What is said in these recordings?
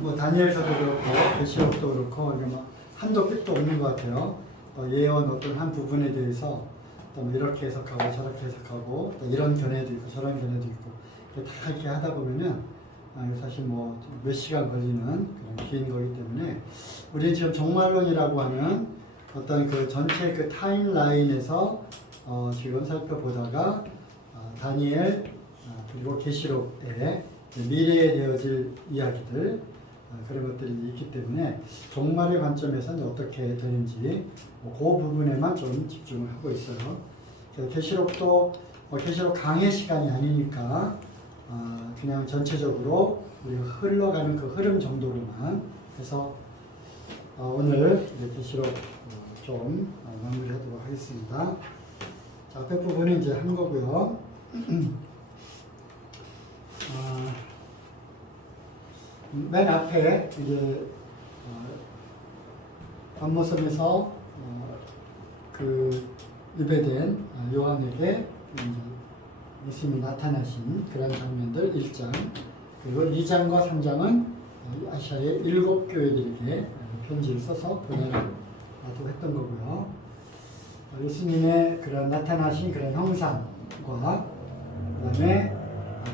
뭐 다니엘서도 그렇고 계시록도 그렇고 이게 뭐 한도 끝도 없는 것 같아요. 예언 어떤 한 부분에 대해서 또 뭐 이렇게 해석하고 저렇게 해석하고 또 이런 견해도 있고 저런 견해도 있고 다 이렇게 하다 보면은 사실 뭐 몇 시간 걸리는 그런 긴 거기 때문에 우리 지금 종말론이라고 하는 어떤 그 전체 그 타임라인에서 지금 살펴보다가 다니엘 그리고 계시록에 미래에 되어질 이야기들 그런 것들이 있기 때문에 종말의 관점에서는 어떻게 되는지 그 부분에만 좀 집중을 하고 있어요. 계시록도 계시록 강의 시간이 아니니까 그냥 전체적으로 우리가 흘러가는 그 흐름 정도로만 해서 오늘 계시록 좀 마무리하도록 하겠습니다. 자, 앞에 부분은 이제 한 거고요. 맨 앞에 이제 반모섬에서 그 유배된 요한에게 예수님이 나타나신 그런 장면들 1장 그리고 2장과 3장은 아시아의 7교회들에게 편지를 써서 보내라고 했던 거고요. 예수님의 그런 나타나신 그런 형상과 그 다음에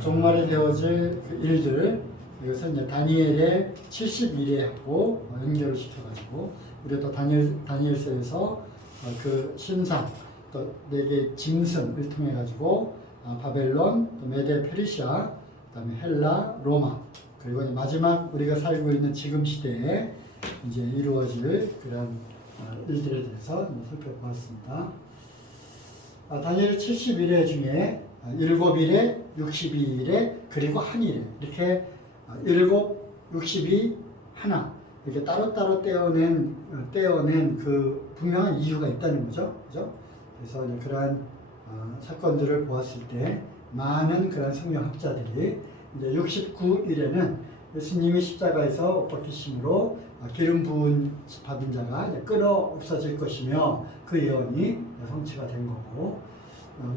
종말에 되어질 그 일들 이것은 이제 다니엘의 70일에하고 연결을 시켜가지고 우리가 또 다니엘서에서 그 신상 또 4개의 짐승을 통해 가지고 바벨론, 또 메데 페르시아, 그다음에 헬라, 로마 그리고 마지막 우리가 살고 있는 지금 시대에 이제 이루어질 그런 일들에 대해서 살펴보았습니다. 다니엘 70일에 중에 7일에 62일에 그리고 한 일에 이렇게 7, 62, 하나 이렇게 따로따로 떼어낸 그 분명한 이유가 있다는 거죠. 그죠? 그래서 이제 그러한 사건들을 보았을 때 많은 그런 성경학자들이 이제 69일에는 예수님이 십자가에서 못 박히심으로 기름 부은 받은 자가 이제 끊어 없어질 것이며 그 예언이 성취가 된 거고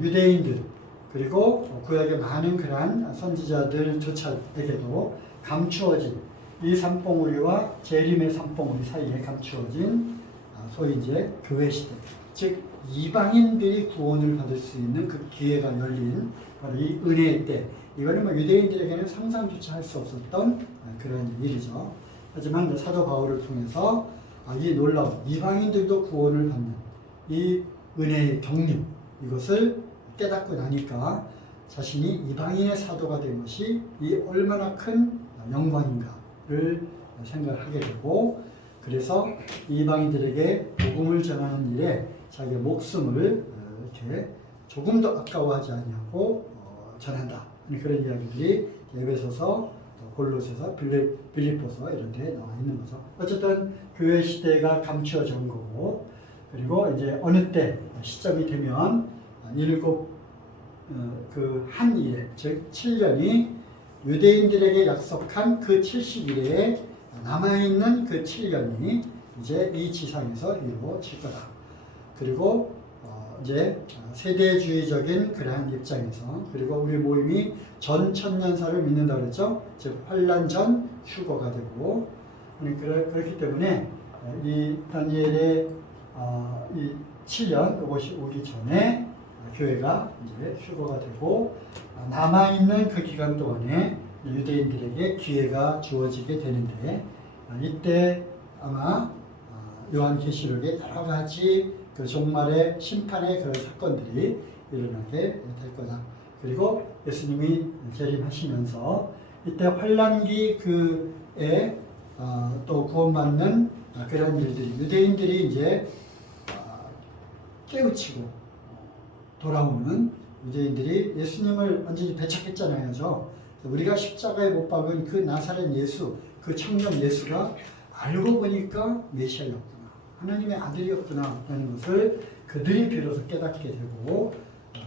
유대인들 그리고 구약의 많은 그러한 선지자들조차에게도 감추어진 이 산봉우리와 재림의 산봉우리 사이에 감추어진 소위 이제 교회 시대, 즉 이방인들이 구원을 받을 수 있는 그 기회가 열린 바로 이 은혜의 때. 이거는 뭐 유대인들에게는 상상조차 할 수 없었던 그런 일이죠. 하지만 사도 바울을 통해서 이 놀라운 이방인들도 구원을 받는 이 은혜의 경륜 이것을 깨닫고 나니까 자신이 이방인의 사도가 된 것이 이 얼마나 큰 영광인가를 생각하게 되고 그래서 이방인들에게 복음을 전하는 일에 자기의 목숨을 이렇게 조금도 아까워하지 아니하고 전한다. 그런 이야기들이 에베소서, 골로새서, 빌립보서 이런 데 나와 있는 거죠. 어쨌든 교회 시대가 감추어진 거고 그리고 이제 어느 때 시점이 되면 그 한 일에 즉 7년이 유대인들에게 약속한 그 70일에 남아있는 그 7년이 이제 이 지상에서 이루어질 거다. 그리고 이제 세대주의적인 그러한 입장에서 그리고 우리 모임이 전 천년사를 믿는다고 그랬죠. 즉 환란 전 휴거가 되고 그렇기 때문에 이 다니엘의 이 7년 이것이 오기 전에 교회가 이제 휴거가 되고 남아있는 그 기간 동안에 유대인들에게 기회가 주어지게 되는데 이때 아마 요한계시록에 여러 가지 그 종말의 심판의 그런 사건들이 일어나게 될 거다. 그리고 예수님이 재림하시면서 이때 환란기 그에 또 구원받는 그런 일들이 유대인들이 이제 깨우치고 돌아오는 유대인들이 예수님을 완전히 배척했잖아요. 우리가 십자가에 못 박은 그 나사렛 예수, 그 청년 예수가 알고 보니까 메시아였구나. 하나님의 아들이었구나 라는 것을 그들이 비로소 깨닫게 되고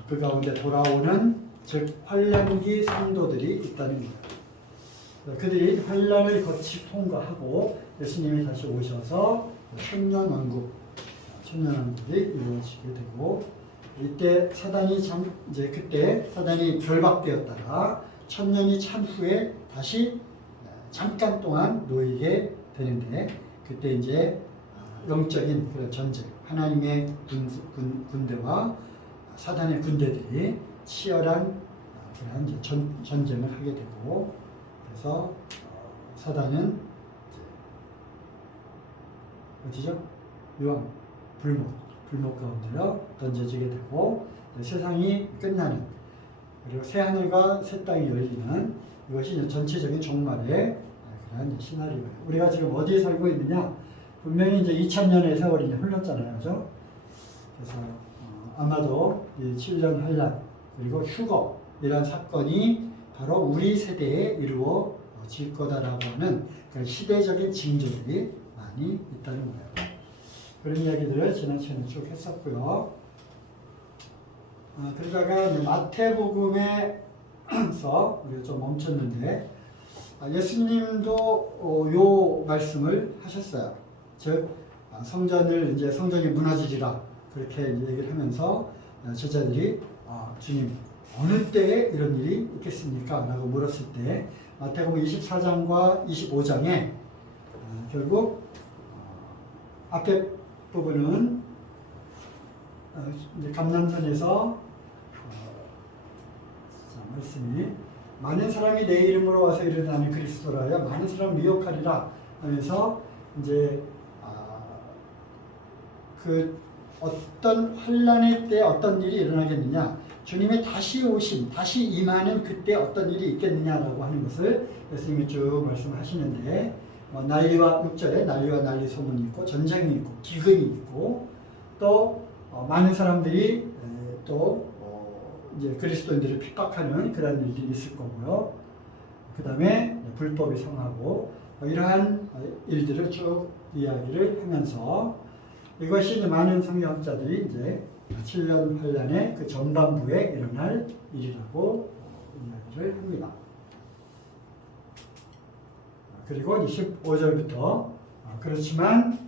그 가운데 돌아오는 즉 환란기 성도들이 있다는 거예요. 그들이 환란을 거치 통과하고 예수님이 다시 오셔서 천년왕국이 이루어지게 되고 이때 그때 사단이 결박되었다가 천년이 찬 후에 다시 잠깐 동안 놓이게 되는데 그때 이제 영적인 그런 전쟁, 하나님의 군대와 사단의 군대들이 치열한 그런 이제 전쟁을 하게 되고, 그래서 사단은 어디죠? 유황, 불목 가운데로 던져지게 되고 세상이 끝나는, 그리고 새 하늘과 새 땅이 열리는, 이것이 이제 전체적인 종말의 그런 시나리오예요. 우리가 지금 어디에 살고 있느냐? 분명히 이제 2000년의 세월이 이제 흘렀잖아요, 그죠? 그래서 아마도 이 7년 환란 그리고 휴거 이런 사건이 바로 우리 세대에 이루어질 거다라고 하는 그런 시대적인 징조들이 많이 있다는 거예요. 그런 이야기들을 지난 시간에 쭉 했었고요. 그러다가 마태복음에서 우리가 좀 멈췄는데 예수님도 요 말씀을 하셨어요. 즉 성전을 이제 성전이 무너지리라 그렇게 이제 얘기를 하면서 제자들이 주님 어느 때에 이런 일이 있겠습니까? 라고 물었을 때 마태복음 24장과 25장에 결국 앞에 부분은 이제 감람산에서 말씀이 많은 사람이 내 이름으로 와서 이르나니 그리스도라 하여 많은 사람 미혹하리라 하면서 이제 그 어떤 환란의 때 어떤 일이 일어나겠느냐, 주님의 다시 오심, 다시 임하는 그때 어떤 일이 있겠느냐라고 하는 것을 예수님이 쭉 말씀하시는데 난리와 6절에 난리와 난리 소문이 있고 전쟁이 있고 기근이 있고 또 많은 사람들이 또 이제 그리스도인들을 핍박하는 그런 일들이 있을 거고요. 그 다음에 불법이 성하고 이러한 일들을 쭉 이야기를 하면서 이것이 이제 많은 성경학자들이 이제 7년 환란의 그 전반부에 일어날 일이라고 이야기를 합니다. 그리고 15절부터 그렇지만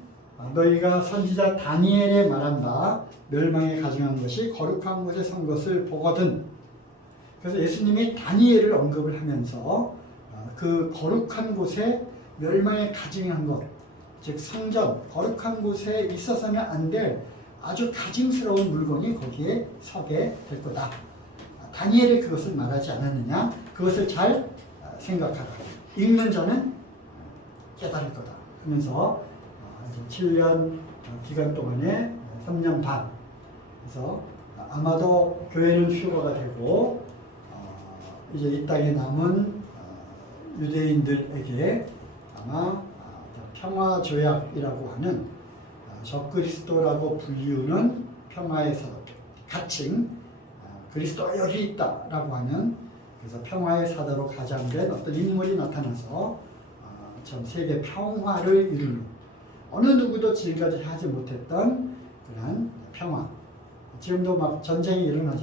너희가 선지자 다니엘의 말한다. 멸망에 가증한 것이 거룩한 곳에 선 것을 보거든. 그래서 예수님이 다니엘을 언급을 하면서 그 거룩한 곳에 멸망에 가증한 것, 즉 성전, 거룩한 곳에 있어서는 안 될 아주 가증스러운 물건이 거기에 서게 될 거다. 다니엘이 그것을 말하지 않았느냐? 그것을 잘 생각하라. 읽는 자는 깨달을 거다 하면서 7년 기간 동안에 3년 반, 그래서 아마도 교회는 휴거가 되고 이제 이 땅에 남은 유대인들에게 아마 평화조약이라고 하는 적그리스도라고 불리우는 평화의 사도, 가칭 그리스도가 여기 있다라고 하는, 그래서 평화의 사도로 가장된 어떤 인물이 나타나서 전 세계 평화를 이루는, 어느 누구도 지금까지 하지 못했던 그런 평화. 지금도 막 전쟁이 일어나고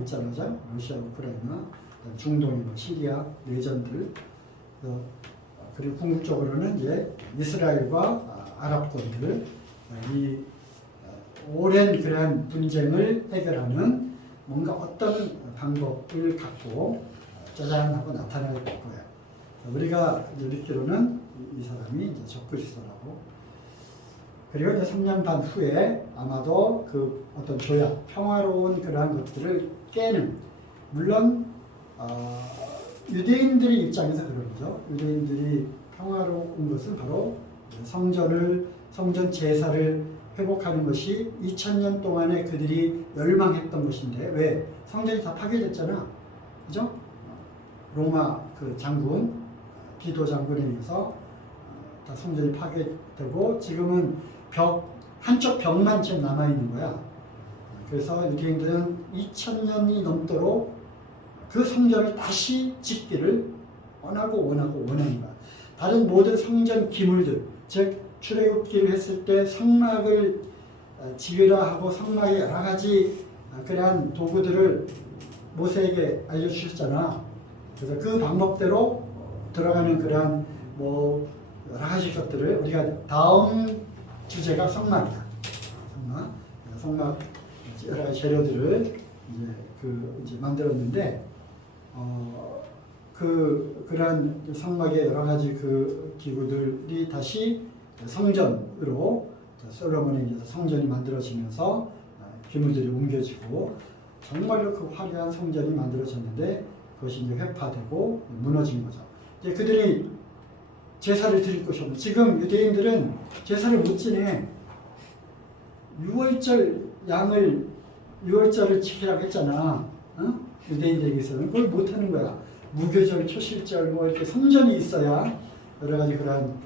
있잖아요. 러시아, 우크라이나, 중동의 시리아 내전들, 그리고 궁극적으로는 이제 이스라엘과 아랍권들, 이 오랜 그러한 분쟁을 해결하는 뭔가 어떤 방법을 갖고 짜잔 하고 나타날 거예요. 우리가 이제 듣기로는 이 사람이 이제 적그리스도라고. 그리고 이제 3년 반 후에 아마도 그 어떤 조약, 평화로운 그러한 것들을 깨는, 물론 유대인들의 입장에서 그런 거죠. 유대인들이 평화로운 것은 바로 성전 제사를 회복하는 것이 2000년 동안에 그들이 열망했던 것인데, 왜? 성전이 다 파괴됐잖아. 그죠? 로마 그 장군, 디도 장군에 의해서 다 성전이 파괴되고 지금은 한쪽 벽만 지금 남아있는 거야. 그래서 유대인들은 2000년이 넘도록 그 성전을 다시 짓기를 원하는 거야. 다른 모든 성전 기물들, 즉 출애굽기를 했을 때 성막을 지으라 하고 성막에 여러 가지 그러한 도구들을 모세에게 알려주셨잖아. 그래서 그 방법대로 들어가는 그러한 여러 가지 것들을, 우리가 다음 주제가 성막이다. 성막 여러 가지 재료들을 이제 만들었는데 그러한 성막의 여러 가지 그 기구들이 다시 성전으로 솔로몬의 이제 성전이 만들어지면서 기물들이 옮겨지고 정말로 그 화려한 성전이 만들어졌는데 그것이 이제 회파되고 무너진 거죠. 이제 그들이 제사를 드릴 것이 없는 지금 유대인들은 제사를 못 지내. 6월절을 지키라고 했잖아. 어? 유대인들에게서는 그걸 못 하는 거야. 무교절, 초실절 뭐 이렇게 성전이 있어야 여러 가지 그러한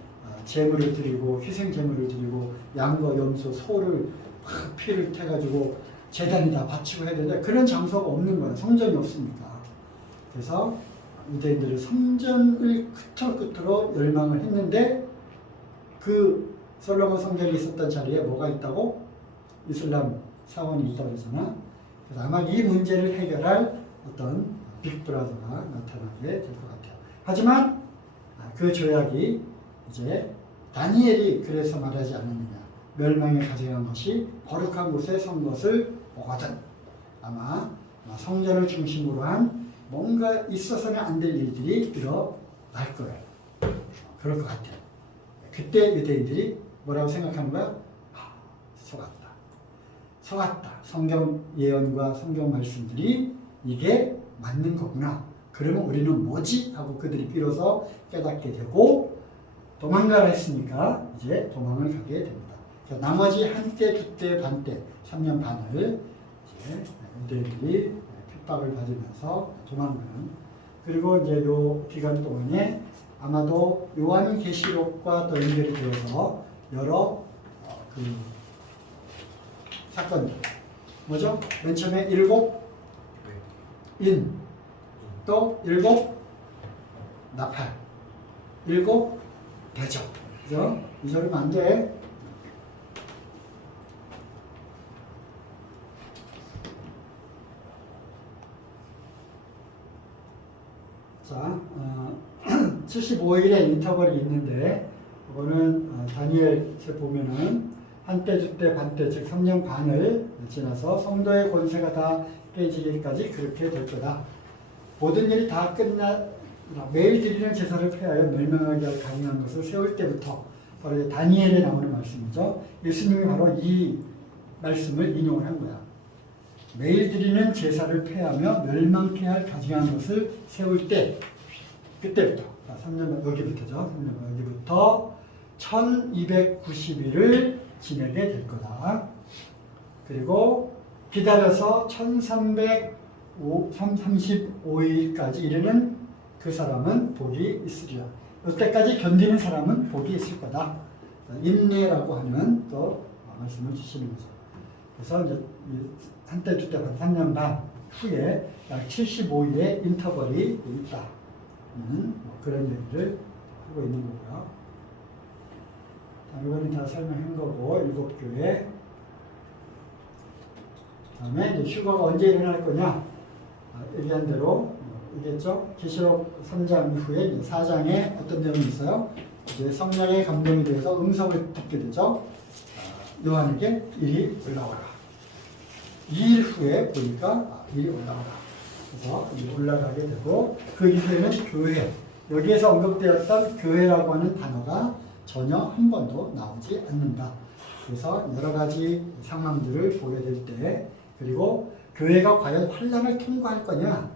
제물을 드리고 희생 제물을 드리고 양과 염소, 소를 막 피를 태가지고 제단에다 바치고 해야 되는데 그런 장소가 없는 거야. 성전이 없으니까. 그래서 유대인들은 성전을 끝으로 열망을 했는데 그 솔로몬 성전이 있었던 자리에 뭐가 있다고? 이슬람 사원이 있다고 그러잖아. 그래서 아마 이 문제를 해결할 어떤 빅브라더가 나타나게 될 것 같아요. 하지만 그 조약이 이제 다니엘이 그래서 말하지 않았느냐. 멸망에 가져간 것이 거룩한 곳에 선 것을 보거든. 아마 성전을 중심으로 한 뭔가 있어서는 안 될 일들이 일어날 거예요. 그럴 것 같아요. 그때 유대인들이 뭐라고 생각하는 거야? 속았다. 속았다. 성경 예언과 성경 말씀들이 이게 맞는 거구나. 그러면 우리는 뭐지? 하고 그들이 비로소 깨닫게 되고 도망가라 했으니까 이제 도망을 가게 됩니다. 나머지 한때, 두때, 반때, 3년 반을 이제 유대인들이 핍박을 받으면서 도망가는. 그리고 이제 요 기간 동안에 아마도 요한계시록과 또 연결이 되어서 여러 그 사건들. 뭐죠? 맨 처음에 7인, 또 7 나팔, 7 대적. 그죠? 잊어버리면 안 돼. 자, 75일의 인터벌이 있는데 이거는 다니엘에 보면은 한때, 두때, 반때, 즉 3년 반을 지나서 성도의 권세가 다 깨지기까지 그렇게 될 거다. 모든 일이 다 매일 드리는 제사를 폐하여 멸망하게 할 강인한 것을 세울 때부터 바로 다니엘에 나오는 말씀이죠. 예수님이 바로 이 말씀을 인용을 한 거야. 매일 드리는 제사를 폐하며 멸망케 할 가증한 것을 세울 때 그때부터 3년 여기부터죠. 3년 여기부터 1290일을 지내게 될 거다. 그리고 기다려서 1335일까지 이르는 그 사람은 복이 있으리라. 이때까지 견디는 사람은 복이 있을 거다. 인내라고 하는 또 말씀을 주시는 거죠. 그래서 이제 한때, 두때, 3년 반 후에 약 75일의 인터벌이 있다. 그런 얘기를 하고 있는 거고요. 이거는 다 설명한 거고, 7교회. 다음에 이제 휴거가 언제 일어날 거냐? 얘기한 대로 얘기했죠. 계시록 3장 이후에 4장에 어떤 내용이 있어요? 이제 성령의 감동에 대해서 음성을 듣게 되죠. 요한에게 일이 올라오라. 2일 후에 보니까 일이 올라오라. 그래서 올라가게 되고 그 이후에는 교회. 여기에서 언급되었던 교회라고 하는 단어가 전혀 한 번도 나오지 않는다. 그래서 여러 가지 상황들을 보게 될 때 그리고 교회가 과연 환란을 통과할 거냐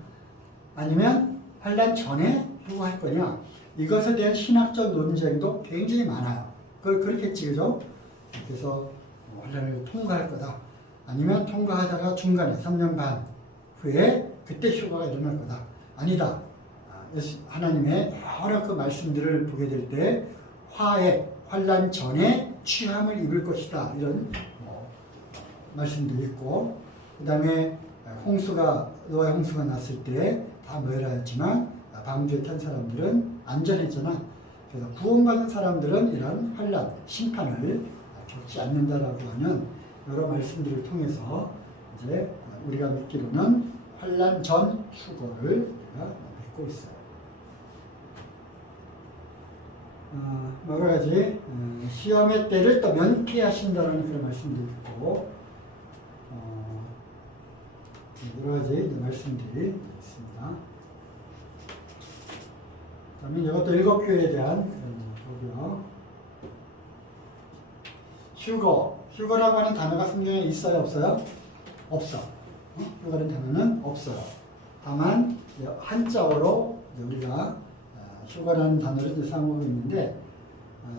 아니면 환란 전에 통과할 거냐 이것에 대한 신학적 논쟁도 굉장히 많아요. 그걸 그렇겠지, 그죠? 그래서 환란을 통과할 거다. 아니면 통과하다가 중간에 3년 반 후에 그때 휴가가 일어날 거다. 아니다. 하나님의 여러 그 말씀들을 보게 될 때 화해, 환란 전에 취함을 입을 것이다. 이런 말씀도 있고 그 다음에 노아의 홍수가 났을 때 다 멸하였지만 방주에 탄 사람들은 안전했잖아. 그래서 구원받은 사람들은 이런 환란, 심판을 겪지 않는다라고 하는 여러 말씀들을 통해서 이제 우리가 믿기로는 환란 전 휴거를 우리가 믿고 있어요. 여러 가지 시험의 때를 또 면피하신다는 그런 말씀도 있고 여러 가지 말씀들이 있습니다. 그다음에 이것도 일곱 교회에 대한 그런 거고요. 휴거라고 하는 단어가 성경에 있어요, 없어요? 없어. 휴거라는 단어는 없어요. 다만 한자어로 우리가 휴거라는 단어를 이제 사용하고 있는데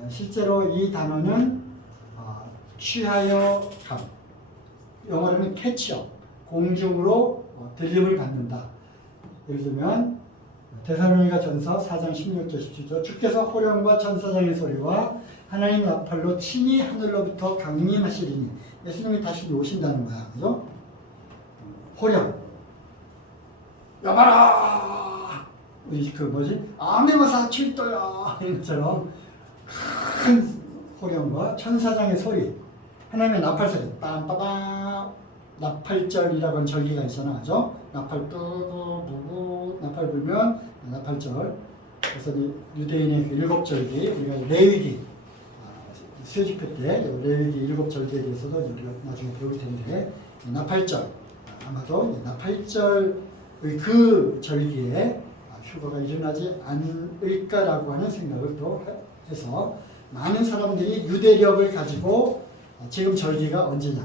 실제로 이 단어는 취하여 감, 영어로는 캐치업, 공중으로 들림을 받는다. 예를 들면 데살로니가 전서 4장 16절 17절 주께서 호령과 천사장의 소리와 하나님 나팔로 친히 하늘로부터 강림하시리니 예수님이 다시 오신다는 거야. 그죠? 호령 여봐라 우리 그 뭐지? 아메마사 칠도야 이런 것처럼 큰 호령과 천사장의 소리 하나님의 나팔 소리 빰빠밤 나팔절이라고 하는 절기가 있잖아. 그죠? 나팔 뜨고 부고 나팔 불면 나팔절. 그래서 유대인의 그 일곱 절기 우리가 레위기 수요집회 때 레위기 일곱 절기에 대해서도 우리가 나중에 배울 텐데 나팔절 아마도 나팔절의 그 절기에 휴거가 일어나지 않을까라고 하는 생각을 또 해서 많은 사람들이 유대력을 가지고 지금 절기가 언제냐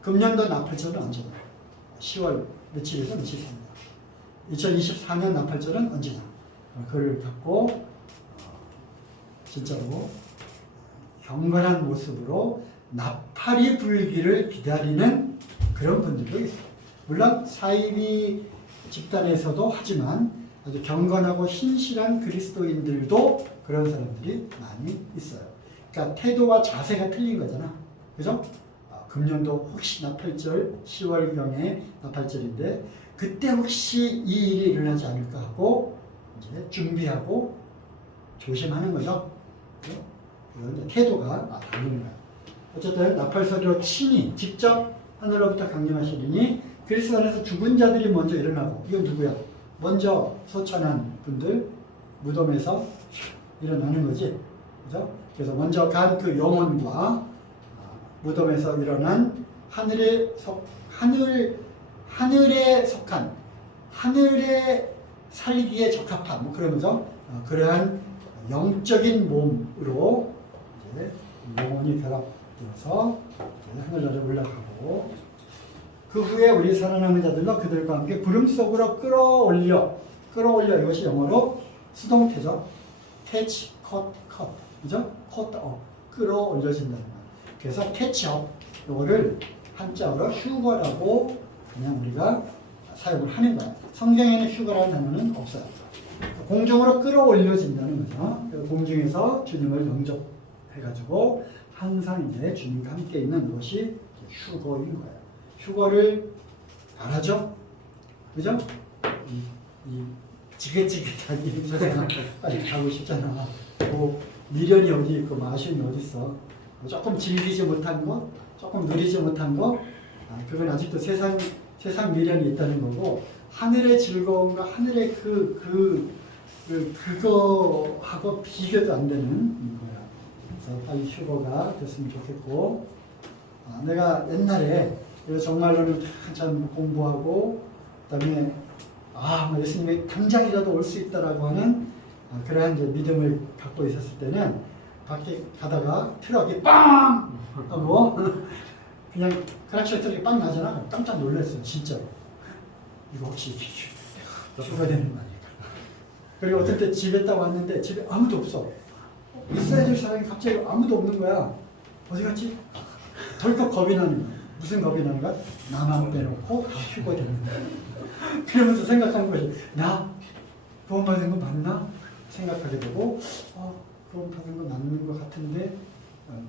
금년도 나팔절은 언제냐 10월 며칠에서 며칠입니다. 2024년 나팔절은 언제냐 그걸 갖고 진짜로 경건한 모습으로 나팔이 불기를 기다리는 그런 분들도 있어요. 물론 사이비 집단에서도 하지만 아주 경건하고 신실한 그리스도인들도 그런 사람들이 많이 있어요. 그러니까 태도와 자세가 틀린 거잖아. 그죠? 금년도 혹시 나팔절 10월경에 나팔절인데 그때 혹시 이 일이 일어나지 않을까 하고 이제 준비하고 조심하는 거죠. 이제 태도가 다른 거예요. 어쨌든 나팔소리로 친히 직접 하늘로부터 강림하시리니 그리스도 안에서 죽은 자들이 먼저 일어나고 이건 누구야? 먼저 소천한 분들 무덤에서 일어나는 거지. 그죠? 그래서 먼저 간 그 영혼과 무덤에서 일어난 하늘에 속한 하늘에 살기에 적합한 뭐 그런 거죠. 그러한 영적인 몸으로 이제 영혼이 결합되어서 하늘나라에 올라가고 그 후에 우리 살아남은 자들로 그들과 함께 구름 속으로 끌어올려 이것이 영어로 수동태죠. catch, cut, 그죠? cut up 끌어올려진다는 거. 그래서 캐치업 이거를 한자어로 휴거라고 그냥 우리가 사용을 하는 거야. 성경에는 휴거라는 단어는 없어요. 공중으로 끌어올려진다는 거죠. 공중에서 주님을 영접해가지고 항상 이제 주님과 함께 있는 것이 휴거인 거예요. 휴거를 알아죠? 그죠? 이 지긋지긋한 이 세상 빨리 가고 싶잖아. 뭐 미련이 어디 있고 아쉬움이 어디 있어. 조금 즐기지 못한 거, 조금 누리지 못한 거, 그건 아직도 세상 미련이 있다는 거고 하늘의 즐거움과 하늘의 그거하고 비교도 안 되는 거야. 그래서 빨리 휴거가 됐으면 좋겠고 내가 옛날에 정말로는 한참 공부하고 그다음에 예수님이 당장이라도 올 수 있다라고 하는 그러한 이제 믿음을 갖고 있었을 때는 밖에 가다가 트럭이 빵 하고 그냥 크락션 트럭이 빵 나잖아. 깜짝 놀랐어요. 진짜로. 이거 혹시 휴가 되는 거 아닐까. 그리고 어떨 때 집에 딱 왔는데 집에 아무도 없어. 있어야 될 사람이 갑자기 아무도 없는 거야. 어디 갔지? 덜컥 겁이 나는 거야. 무슨 겁이 나는 거야? 나만 빼놓고 휴가 되는 거야. 그러면서 생각하는 거지. 나 구원받은 거 맞나? 생각하게 되고 구원받은 거 맞는 것 같은데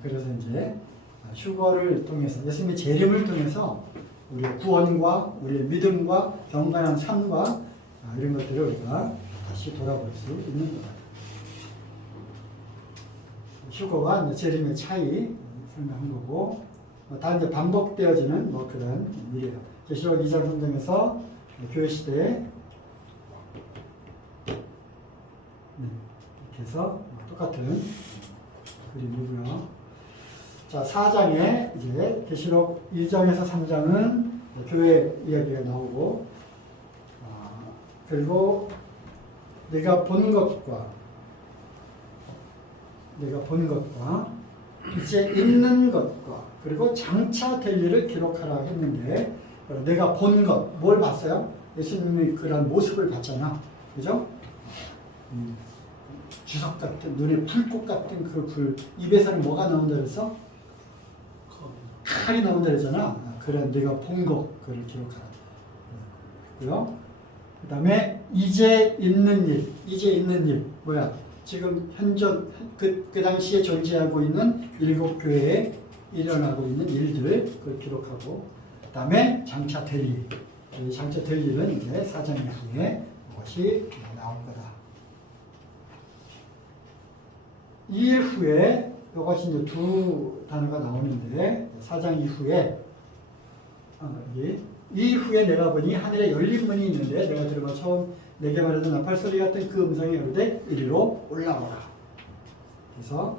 그래서 이제 휴거를 통해서 예수님의 재림을 통해서 우리의 구원과 우리의 믿음과 경건한 삶과 이런 것들을 우리가 다시 돌아볼 수 있는 거예요. 휴거와 이제 재림의 차이 설명한 거고 다 이제 반복되어지는 뭐 그런 일이에요. 계시록 2장 3장에서 교회 시대에 이렇게 해서 똑같은 그림이고요. 자, 4장에 이제 계시록 1장에서 3장은 교회 이야기가 나오고 그리고 내가 본 것과 이제 있는 것과 그리고 장차 될 일을 기록하라 했는데 내가 본 것, 뭘 봤어요? 예수님이 그런 모습을 봤잖아. 그죠? 주석 같은, 눈에 불꽃 같은 그 불, 입에서는 뭐가 나온다 그랬어? 칼이 나온다 그랬잖아. 그래, 내가 본 것, 그걸 기록하라. 그고요. 그 다음에 이제 있는 일, 뭐야? 지금 현존, 그 당시에 존재하고 있는 7교회에 일어나고 있는 일들, 그걸 기록하고, 그 다음에 장차 될 일. 장차 될 일은 이제 4장 이후에 무엇이 나올 거다. 이 일 후에 이것이 이제 두 단어가 나오는데 4장 이후에 이 후에 내가 보니 하늘에 열린 문이 있는데 내가 들어봐 처음 내게 말하던 나팔 소리 같은 그 음성이 이르되 이리로 올라오라. 그래서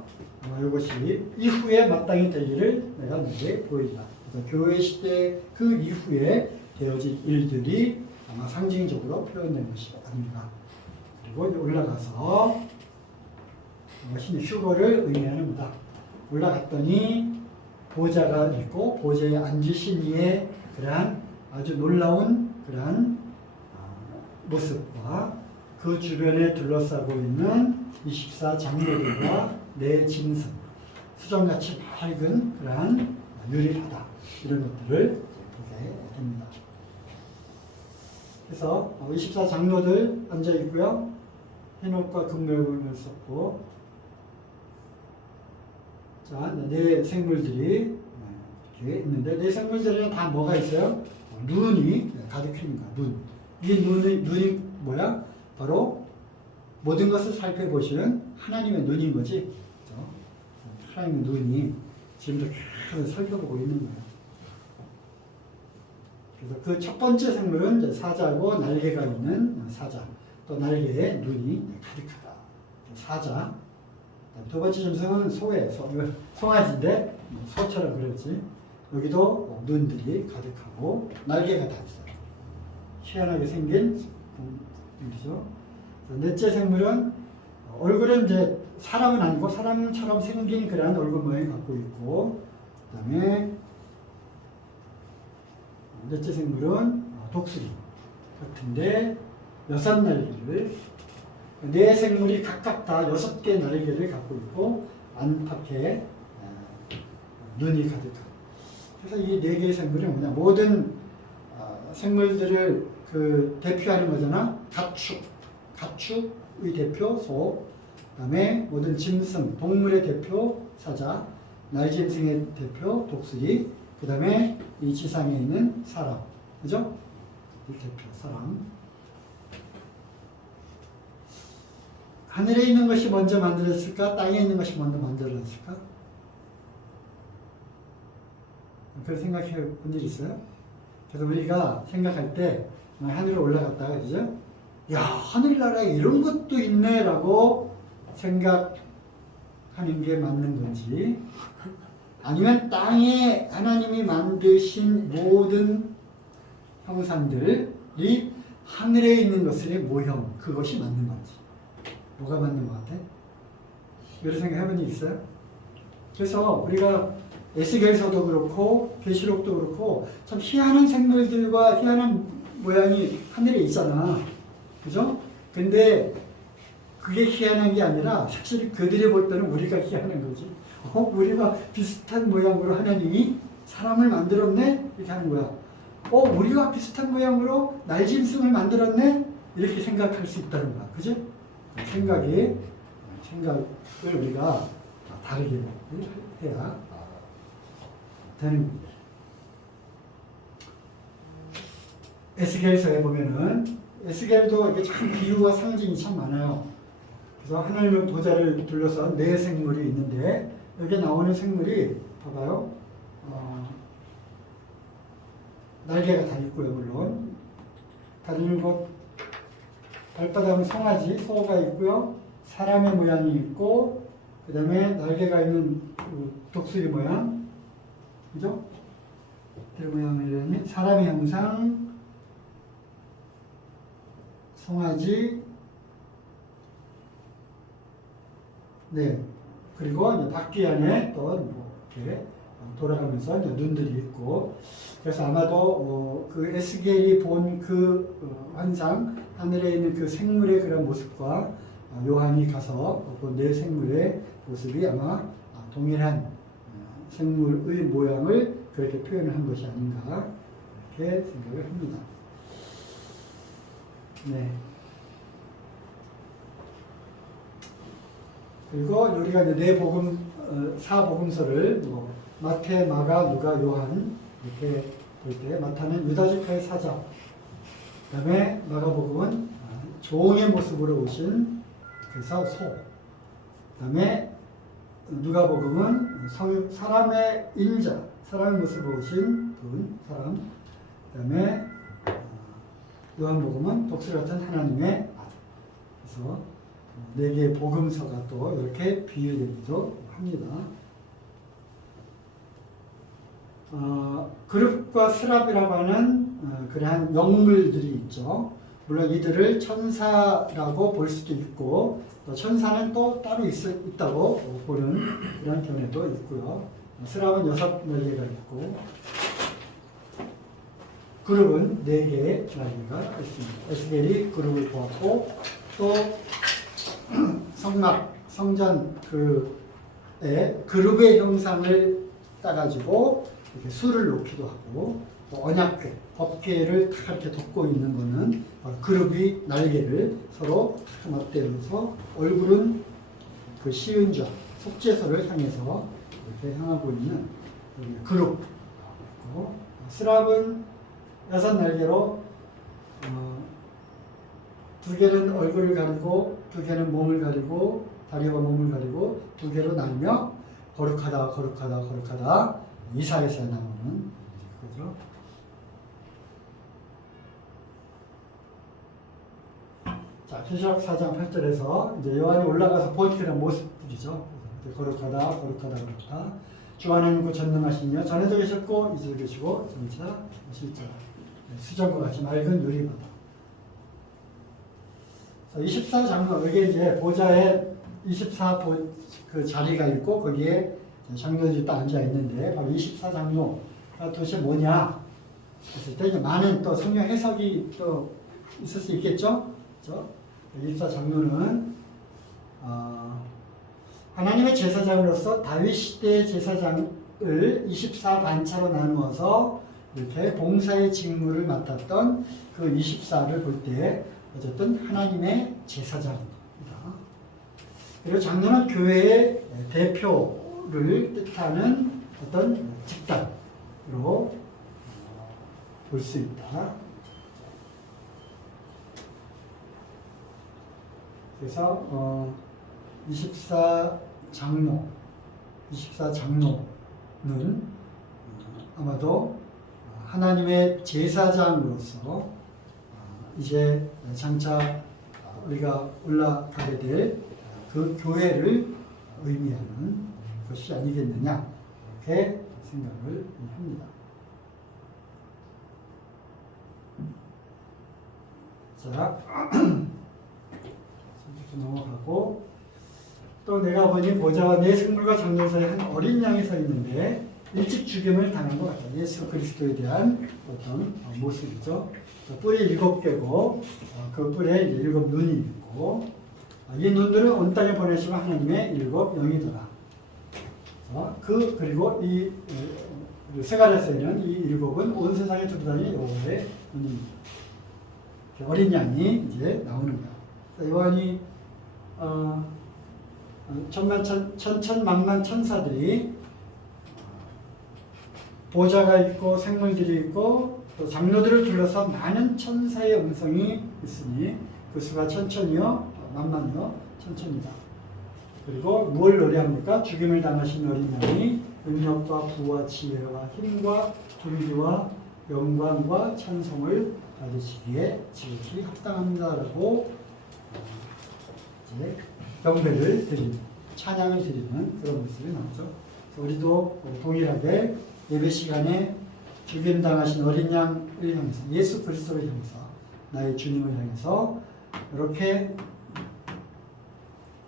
이것이 이후에 마땅히 될 일을 내가 너에게 보인다. 그래서 교회 시대 그 이후에 되어질 일들이 아마 상징적으로 표현된 것이 아닌가. 그리고 올라가서 이것이 휴거를 의미하는 거다. 올라갔더니 보좌가 있고 보좌에 앉으신 이의 그러한 아주 놀라운 그러한 모습과 그 주변에 둘러싸고 있는 24 장로들과 네 짐승, 수정같이 밝은 그러한 유리바다 이런 것들을 보게 됩니다. 그래서 24 장로들 앉아 있고요. 흰옷과 금멸군을 썼고 자, 네 생물들이 이렇게 있는데 네 생물들에는 다 뭐가 있어요? 눈이 가득합니다. 눈. 이 눈이 뭐야? 바로 모든 것을 살펴보시는 하나님의 눈인 거지. 그렇죠? 하나님의 눈이 지금도 계속 살펴보고 있는 거예요. 그래서 그 첫 번째 생물은 이제 사자고 날개가 있는 사자. 또 날개에 눈이 가득하다. 사자. 두 번째 짐승은 송아지인데 소처럼 그랬지. 여기도 눈들이 가득하고 날개가 다 있어요. 희한하게 생긴 일이죠. 넷째 생물은 얼굴은 이제 사람은 아니고 사람처럼 생긴 그런 얼굴 모양을 갖고 있고, 그다음에 넷째 생물은 독수리 같은데 6날개를 네 생물이 각각 다 6개 날개를 갖고 있고 안팎에 눈이 가득한. 그래서 이 4개의 생물이 뭐냐? 모든 생물들을 대표하는 거잖아. 가축의 대표 소, 그다음에 모든 짐승, 동물의 대표 사자, 날짐승의 대표 독수리, 그다음에 이 지상에 있는 사람, 그죠? 이 대표 사람. 하늘에 있는 것이 먼저 만들어졌을까? 땅에 있는 것이 먼저 만들어졌을까? 그런 생각해 본 적 있어요? 그래서 우리가 생각할 때 하늘에 올라갔다가 그죠? 야, 하늘나라에 이런 것도 있네 라고 생각하는 게 맞는 건지, 아니면 땅에 하나님이 만드신 모든 형상들이 하늘에 있는 것의 모형, 그것이 맞는 건지, 뭐가 맞는 것 같아? 이런 생각 해본 적 있어요? 그래서 우리가 에스겔서도 그렇고 계시록도 그렇고 참 희한한 생물들과 희한한 모양이 하늘에 있잖아. 그죠? 근데 그게 희한한 게 아니라 사실 그들이 볼 때는 우리가 희한한 거지. 우리가 비슷한 모양으로 하나님이 사람을 만들었네? 이렇게 하는 거야. 우리와 비슷한 모양으로 날짐승을 만들었네? 이렇게 생각할 수 있다는 거야. 그죠? 생각을 우리가 다르게 해야 되는 겁니다. 에스겔서에 보면은 에스겔도 이게 참 비유와 상징이 참 많아요. 그래서 하나님의 보좌를 둘러싼 네 생물이 있는데 여기 나오는 생물이 봐봐요. 날개가 다 있고요, 물론. 다리는 것 발바닥은 송아지, 소가 있고요. 사람의 모양이 있고, 그 다음에 날개가 있는 독수리 모양. 그죠? 그 모양이 사람의 형상, 송아지, 네. 그리고 이제 바퀴 안에 또 뭐 이렇게 돌아가면서 이제 눈들이 있고, 그래서 아마도 그 에스겔이 본 그 환상, 하늘에 있는 그 생물의 그런 모습과 요한이 가서 본 네 생물의 모습이 아마 동일한 생물의 모양을 그렇게 표현을 한 것이 아닌가 이렇게 생각을 합니다. 네. 그리고 우리가 이제 네 복음, 사복음서를 뭐 마태, 마가, 누가, 요한 이렇게 볼 때 마태는 유다지파의 사자, 그다음에 마가복음은 종의 모습으로 오신 그래서 소, 그다음에 누가복음은 사람의 인자, 사람의 모습으로 오신 분, 사람, 그다음에 요한복음은 독수 같은 하나님의 아들. 그래서 네 개의 복음서가 또 이렇게 비유되기도 합니다. 그룹과 스랍이라고 하는 그러한 영물들이 있죠. 물론 이들을 천사라고 볼 수도 있고, 또 천사는 또 따로 있다고 보는 그런 견해도 있고요. 스랍은 6날개가 있고, 그룹은 4개의 날개가 있습니다. 에스겔이 그룹을 보았고, 또 성전 그룹의 형상을 따가지고 이렇게 술을 놓기도 하고, 또 언약궤, 법궤를 탁 이렇게 덮고 있는 거는 그룹이 날개를 서로 맞대면서 얼굴은 그 시은좌, 속죄소를 향해서 이렇게 향하고 있는 그룹. 스랍은 6날개로 2개는 얼굴을 가리고 2개는 몸을 가리고 다리와 몸을 가리고 2개로 나누며 거룩하다 거룩하다 거룩하다 이사야서에 나오는 거죠. 자, 계시록 4장 8절에서 이제 요한이 올라가서 보여주는 모습들이죠. 거룩하다 거룩하다 거룩하다 주 안에 있고 전능하시며 전에도 계셨고 이제도 계시고 전차 실자 수정과 같이 맑은 유리바다. 24장로, 여기 이제 보좌에 24 그 자리가 있고, 거기에 장로들이 딱 앉아 있는데, 바로 24장로가 도대체 뭐냐? 했을 때, 이제 많은 또 성경 해석이 또 있을 수 있겠죠? 그렇죠? 24장로는, 하나님의 제사장으로서 다윗 시대의 제사장을 24반차로 나누어서 이렇게 봉사의 직무를 맡았던 그 24를 볼 때, 어쨌든 하나님의 제사장입니다. 그리고 장로는 교회의 대표를 뜻하는 어떤 집단으로 볼 수 있다. 그래서 24장로는 아마도 하나님의 제사장으로서 이제 장차 우리가 올라가게 될 그 교회를 의미하는 것이 아니겠느냐 이렇게 생각을 합니다. 자, 넘어가고 또 내가 보니 보좌와 네 생물과 장로 사이에 한 어린 양이 서 있는데 일찍 죽임을 당한 것 같아요. 예수 그리스도에 대한 어떤 모습이죠. 뿔이 7개고 그 뿔에 7 눈이 있고 이 눈들은 온 땅에 보내시면 하나님의 7 영이더라. 그리고 이 세가랴서에는 이 7은 온 세상에 두루다니는 여호와의 눈입니다. 어린 양이 이제 나오는 거예요. 요한이 천만만 천사들이 보좌가 있고 생물들이 있고 또 장로들을 둘러서 많은 천사의 음성이 있으니 그 수가 천천이요 만만이요 천천이다. 그리고 무엇을 노래합니까? 죽임을 당하신 어린 양이 능력과 부와 지혜와 힘과 존귀와 영광과 찬송을 받으시기에 지극히 합당합니다라고 이제 경배를 드리는 찬양을 드리는 그런 모습이 나오죠. 우리도 동일하게 예배 시간에 죽임 당하신 어린 양을 향해서 예수 그리스도를 향해서 나의 주님을 향해서 이렇게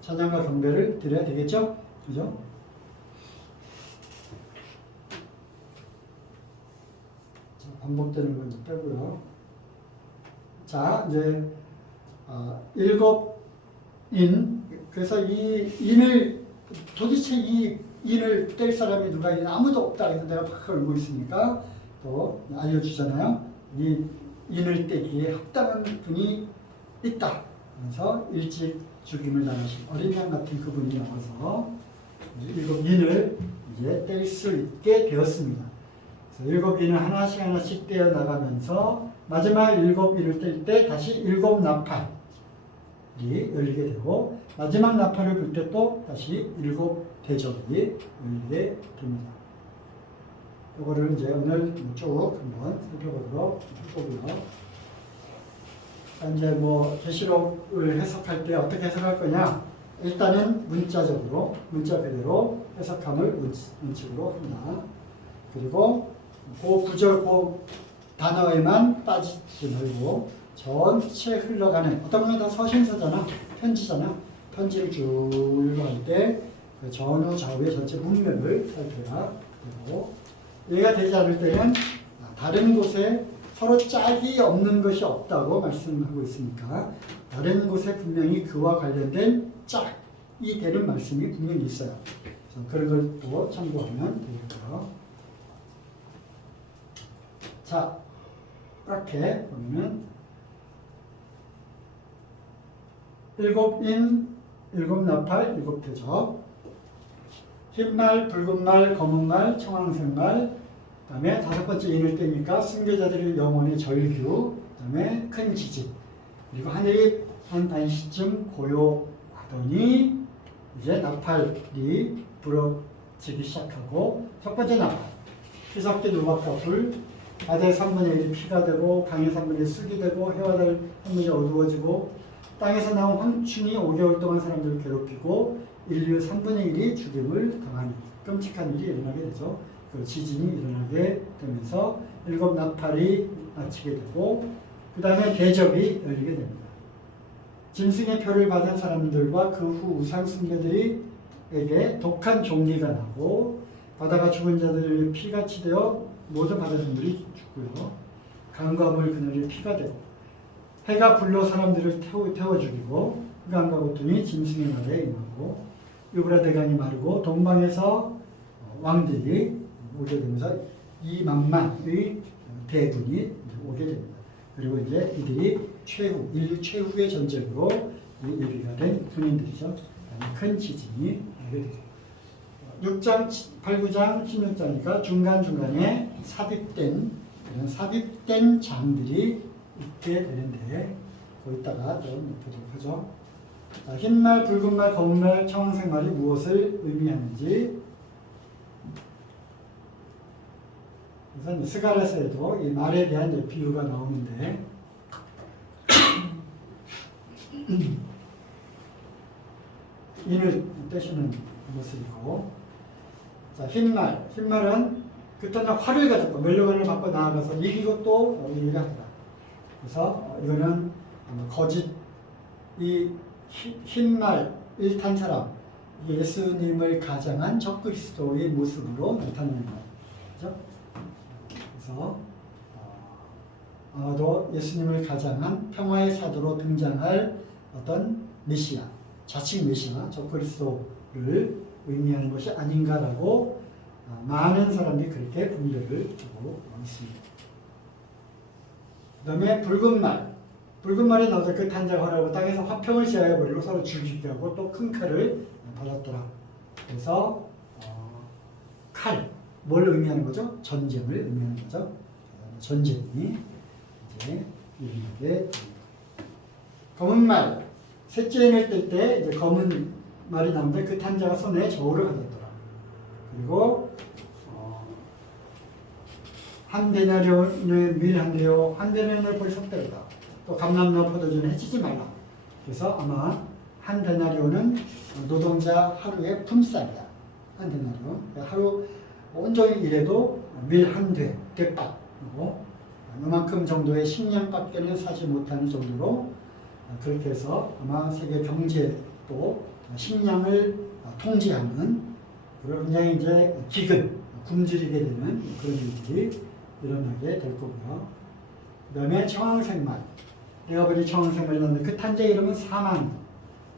찬양과 경배를 드려야 되겠죠? 그죠? 자, 반복되는 건 이제 빼고요. 자, 이제 일곱 인, 그래서 이 인을 도대체 이 인을 뗄 사람이 누가 있냐? 아무도 없다. 그래서 내가 막 울고 있으니까 또 알려주잖아요. 이 인을 떼기에 합당한 분이 있다. 그래서 일찍 죽임을 당하신 어린 양 같은 그분이 나와서 일곱 인을 이제 뗄 수 있게 되었습니다. 그래서 일곱 인을 하나씩 하나씩 떼어 나가면서 마지막 일곱 인을 뗄 때 다시 일곱 나팔이 열리게 되고 마지막 나팔을 불 때 또 다시 일곱 대접이 열리게 됩니다. 이거를 이제 오늘 쭉 한번 살펴보도록 할 거고요. 이제 뭐 계시록을 해석할 때 어떻게 해석할 거냐? 일단은 문자적으로 문자 그대로 해석함을 원칙으로 한다. 그리고 그 구절 그 단어에만 빠지지 말고 전체 흘러가는 어떤 거는 다 서신서잖아, 편지잖아. 편지를 쭉 읽어갈 때 그 전후 좌우의 전체 문맥을 살펴야 되고 이해가 되지 않을 때는 다른 곳에 서로 짝이 없는 것이 없다고 말씀하고 있으니까 다른 곳에 분명히 그와 관련된 짝이 되는 말씀이 분명히 있어요. 그런 걸 또 참고하면 되겠고요. 자, 이렇게 보면은 일곱 인, 일곱 나팔, 일곱 대접, 흰말, 붉은말, 검은말, 청황색말, 그 다음에 다섯 번째 인을 떼니까 순교자들의 영혼의 절규, 그 다음에 큰 지진, 그리고 하늘이 한 반시쯤 고요하더니 이제 나팔이 불어지기 시작하고 첫 번째 나팔, 희석된 누박과 불, 바다의 3분의 1이 피가 되고 강의 3분의 1이 쑥이 되고 해와 달 3분의 1이 어두워지고 땅에서 나온 황충이 5개월 동안 사람들을 괴롭히고 인류 3분의 1이 죽임을 당하는 끔찍한 일이 일어나게 되죠. 그 지진이 일어나게 되면서 일곱 나팔이 마치게 되고 그 다음에 대접이 열리게 됩니다. 짐승의 표를 받은 사람들과 그 후 우상 숭배들에게 독한 종기가 나고 바다가 죽은 자들의 피같이 되어 모든 바다 생물이 죽고요. 강과 물 그늘이 피가 되고 해가 불로 사람들을 태워 죽이고 흑암과 고통이 짐승의 날에 임하고 유브라데강이 마르고 동방에서 왕들이 오게 되면서 2만만의 대군이 오게 됩니다. 그리고 이제 이들이 인류 최후의 전쟁으로 예비가 된 군인들이죠. 큰 지진이 나게 되죠. 6장, 8, 9장, 16장이니까 중간중간에 삽입된 장들이 있게 되는데 거기다가 좀 보도록 하죠. 자, 흰말, 붉은말, 검은말, 청황색말이 무엇을 의미하는지 그래서 스가랴서에도 이 말에 대한 비유가 나오는데 인을 떼시는 모습이고 자, 흰말은 그때는 활을 가졌고 멸류관을 받고 나아가서 이기고 또 이기가 한다. 그래서 이거는 거짓 이 흰말 일탄 사람 예수님을 가장한 적그리스도의 모습으로 나타나는 거예요. 그렇죠? 그래서 아마도 예수님을 가장한 평화의 사도로 등장할 어떤 메시아, 자칭 메시아, 적그리스도를 의미하는 것이 아닌가라고 많은 사람들이 그렇게 분별을 하고 있습니다. 그 다음에 붉은 말이 나오자 그 탄자가 허라고 땅에서 화평을 제하여 버리고 서로 죽이게 하고 또 큰 칼을 받았더라. 그래서 칼, 뭘 의미하는 거죠? 전쟁을 의미하는 거죠. 전쟁이 이제 의미하게 됩니다. 검은 말, 셋째 인을 뗄 때 이제 검은 말이 나오는데 그 탄자가 손에 저울을 가졌더라. 그리고 한 데나리온의 밀 한 대요, 한 데나리온의 벌 섭대로다. 또 감람나무 포도주는 해치지 말라. 그래서 아마 한 데나리온은 노동자 하루의 품살이야. 한 데나리온. 하루 온종일 일해도 밀 한 대, 대박. 그리고 이만큼 정도의 식량밖에는 사지 못하는 정도로 그렇게 해서 아마 세계 경제도 식량을 통제하는 그런 굉장히 이제 기근, 굶주리게 되는 그런 일들이 일어나게 될 거고요. 그 다음에 청황생말. 내가 보니 청황생말이 나는데 그 탄재 이름은 사망.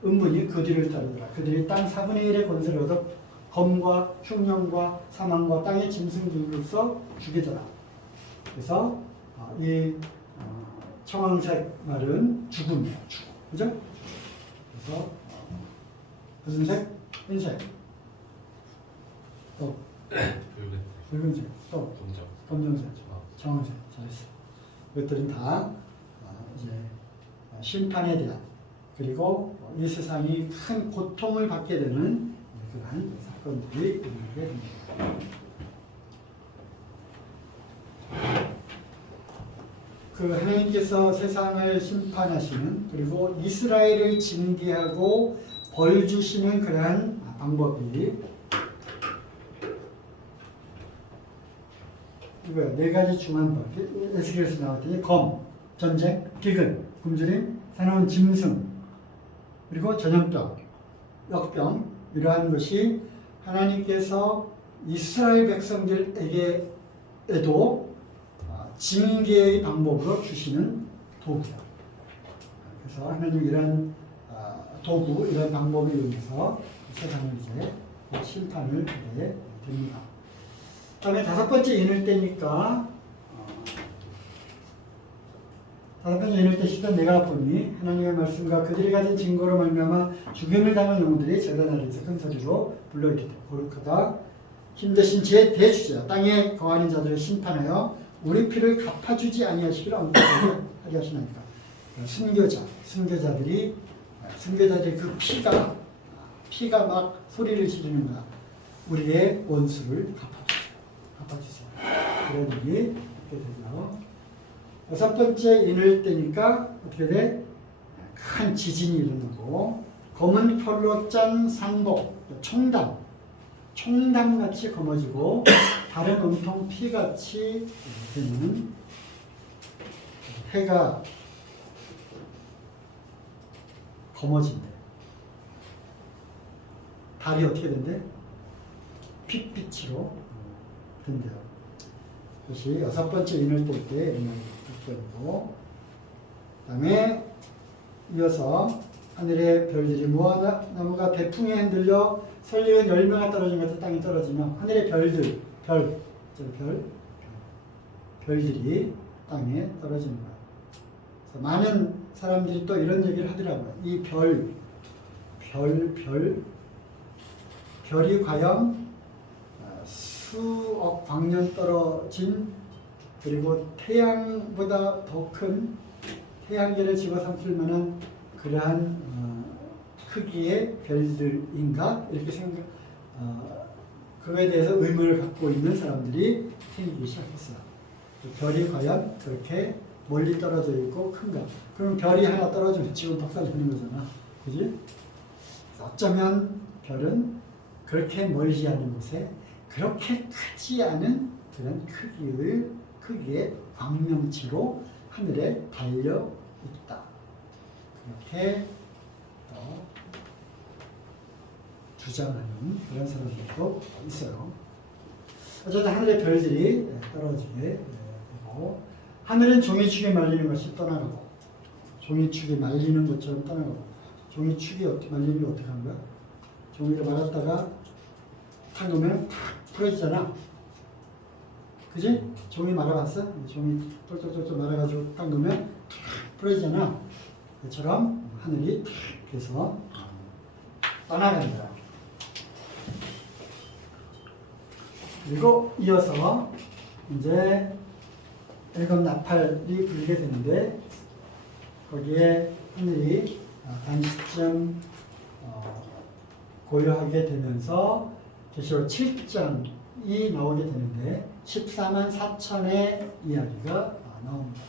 음문이 그 뒤를 따르더라. 그들이 땅 4분의 1의 권세를 얻어 검과 흉령과 사망과 땅의 짐승들로서 죽이더라. 그래서 이 청황색 말은 죽음이에요. 죽음. 그죠? 그래서 무슨 색? 흰색. 또 붉은색. 또 검정색. 청황색. 잘했어. 이것들은 다 이제 심판에 대한 그리고 이 세상이 큰 고통을 받게 되는 그러한 사건들이 일어나게 됩니다. 그 하나님께서 세상을 심판하시는 그리고 이스라엘을 징계하고 벌 주시는 그러한 방법이 이거야. 네 가지 중요한 법. 에스겔에서 나왔더니 검, 전쟁, 기근, 굶주림, 사나운 짐승, 그리고 전염병, 역병 이러한 것이 하나님께서 이스라엘 백성들에게에도 징계의 방법으로 주시는 도구다. 그래서 하나님 이런 도구, 이런 방법을 이용해서 세상을 이제 심판을 하게 됩니다. 다음에 다섯 번째 인을 때니까 다섯 번째 인을 때 시던 내가 보니 하나님의 말씀과 그들이 가진 증거로 말미암아 죽임을 당한 영혼들이 제단 아래에서 큰 소리로 불러있기 때문에 거룩하다 힘드신 제 대주자 땅에 거하는 자들을 심판하여 우리 피를 갚아주지 아니하시기를 엄격하게 하게 하시나이까. 순교자들이 그 피가 막 소리를 지르는 거야. 우리의 원수를 갚아주세요. 그런 일이 있게 되고요. 여섯 번째 인을 때니까 어떻게 돼? 큰 지진이 일어나고 검은 펄로 짠 상복, 총담같이 검어지고 다른 온통 피같이 되는 해가 검어진대. 달이 어떻게 된대? 핏빛으로 된대요. 그것이 여섯 번째 인을 뗄 때 일어나고 그 다음에 이어서 하늘의 별들이 무화나무가 대풍에 흔들려 설리은 열매가 떨어진 것 같아 땅에 떨어지며 하늘의 별들이 땅에 떨어지는 거야. 그래서 많은 사람들이 또 이런 얘기를 하더라고요. 이 별이 과연 수억 광년 떨어진 그리고 태양보다 더 큰 태양계를 집어삼킬 만한 그러한 크기의 별들인가 이렇게 그거에 대해서 의문을 갖고 있는 사람들이 생기기 시작했어요. 별이 과연 그렇게 멀리 떨어져 있고 큰가? 그럼 별이 하나 떨어지면 지구 박살내는 거잖아, 그지? 어쩌면 별은 그렇게 멀지 않은 곳에 그렇게 크지 않은 그런 크기의 광명치로 하늘에 달려 있다. 그렇게 주장하는 그런 사람들도 있어요. 어쨌든 하늘의 별들이 떨어지게 되고 하늘은 종이축에 말리는 것이 떠나가고 종이축이 말리는 것처럼 떠나가고 종이축이 말리는 게 어떻게 하는 거야? 종이를 말았다가 탁 놓으면 탁 풀어지잖아. 그지? 종이 말아봤어? 종이 똘똘똘똘 말아가지고 딱 놓으면 탁 풀어지잖아. 그처럼 하늘이 탁 해서 떠나간다. 그리고 이어서 이제 일곱 나팔이 불게 되는데 거기에 하늘이 단시점 고요하게 되면서 계시록 7장이 나오게 되는데 14만 4천의 이야기가 나옵니다.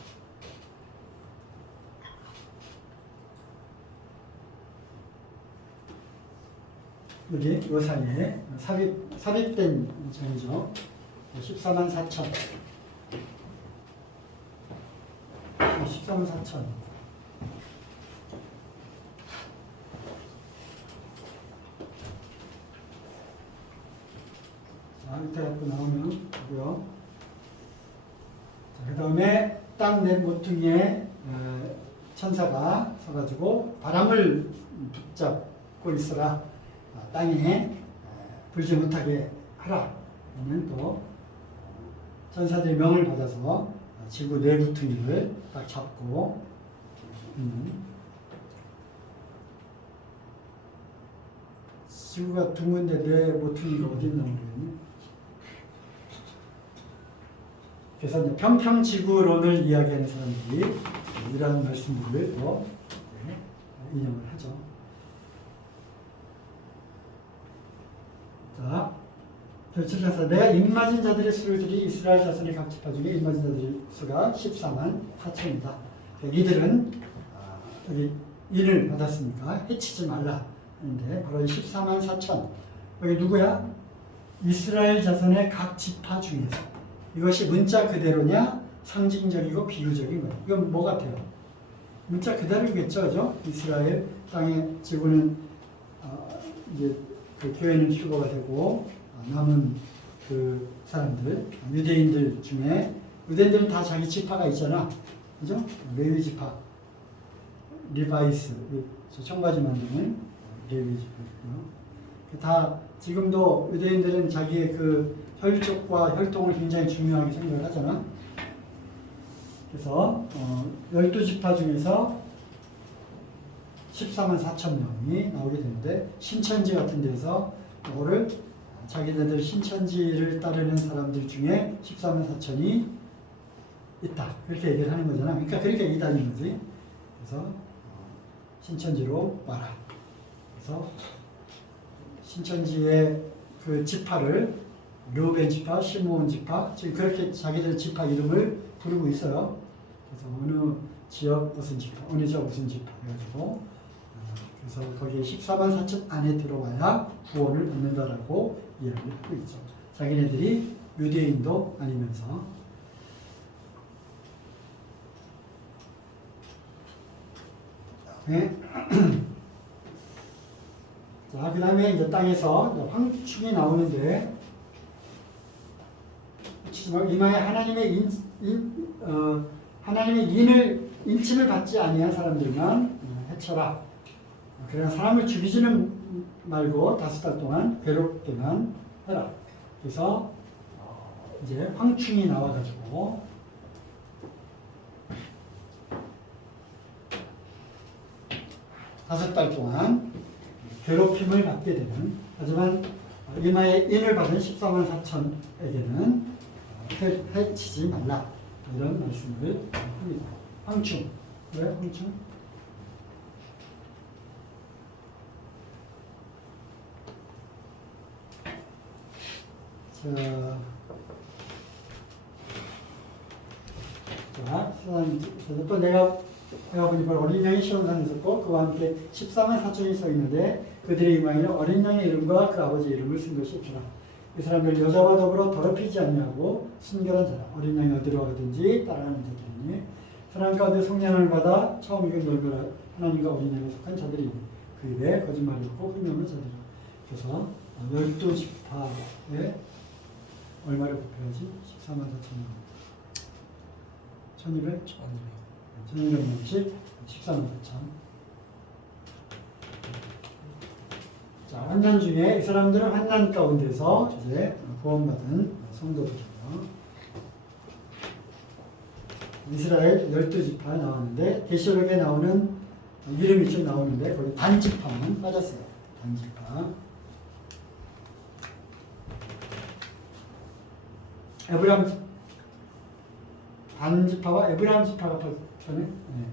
여기 요 사이에 삽입된 장이죠. 14만 4천. 14만 4천. 자, 이때 갖고 나오면 되고요. 자, 그 다음에 땅 내 모퉁이에 천사가 서가지고 바람을 붙잡고 있어라. 땅에 불지 못하게 하라. 하면 또 천사들이 명을 받아서 지구 네 모퉁이를 딱 잡고 지구가 둥근데 네 모퉁이가 어디 있나 모르겠네. 그래서 이제 평평지구론을 이야기하는 사람들이 이러한 말씀들을 또 인용을 하죠. 자, 결실에서 내가 입맞은 자들의 수를 들이 이스라엘 자손의 각 지파 중에 입맞은 자들의 수가 14만 4천이다. 이들은 여기 인을 받았으니까 해치지 말라. 근데 바로 이 14만 4천. 여기 누구야? 이스라엘 자손의 각 지파 중에서. 이것이 문자 그대로냐? 상징적이고 비유적인 거예요. 이건 뭐 같아요? 문자 그대로겠죠, 그죠? 이스라엘 땅의 지구는 이제 그 교회는 휴거가 되고 남은 그 사람들, 유대인들 중에 유대인들은 다 자기 지파가 있잖아, 그죠? 레위 지파, 리바이스, 청바지 만드는 레위 지파고요. 다 지금도 유대인들은 자기의 그 혈족과 혈통을 굉장히 중요하게 생각을 하잖아. 그래서 12지파 중에서 14만 4천 명이 나오게 되는데 신천지 같은 데서 이거를 자기네들 신천지를 따르는 사람들 중에 14만 4천이 있다. 그렇게 얘기를 하는 거잖아. 그러니까 그렇게 이단인 거지. 그래서 신천지로 와라. 그래서 신천지의 그 지파를 르우벤 지파, 시므온 지파, 지금 그렇게 자기들 지파 이름을 부르고 있어요. 그래서 어느 지역 무슨 지파, 어느 지역 무슨 지파 해가지고 그래서 거기에 14만 4천 안에 들어와야 구원을 얻는다라고 이야기를 하고 있죠. 자기네들이 유대인도 아니면서. 네. 자, 그 다음에 이제 땅에서 황충이 나오는데, 이마에 하나님의 하나님의 인침을 받지 아니한 사람들만 해쳐라. 그러나 사람을 죽이지는 말고 5달 동안 괴롭게만 해라. 그래서 이제 황충이 나와가지고 다섯 달 동안 괴롭힘을 받게 되는, 하지만 이마에 인을 받은 14만 4천에게는 해치지 말라, 이런 말씀을 합니다. 황충. 왜 황충? 자, 또 내가 보니까 어린 양이 시온산에 있었고 그와 함께 14만 4천이 서 있는데 그들의 이마에는 어린 양의 이름과 그 아버지 이름을 쓴 것이 없더라. 이 사람들 여자와 더불어 더럽히지 않냐고 순결한 자라. 어린 양이 어디로 가든지 따라가는 자들이니 사람 가운데 성령을 받아 처음 익은 열매라 하나님과 어린 양에 속한 자들이 그 입에 거짓말이 없고 흠없는 자들이라. 그래서 12지파에 얼마를 곱해야지? 14만 4천 1200? 1200명씩 14만 4천. 자, 환난 중에 이 사람들은 환난 가운데서 이제 구원받은 성도들이에요. 이스라엘 12지파 나왔는데 계시록에 나오는 이름이 좀 나오는데 거기 단지파만 빠졌어요. 단지파. 단지파와 에브라임 지파가 빠졌네. 네.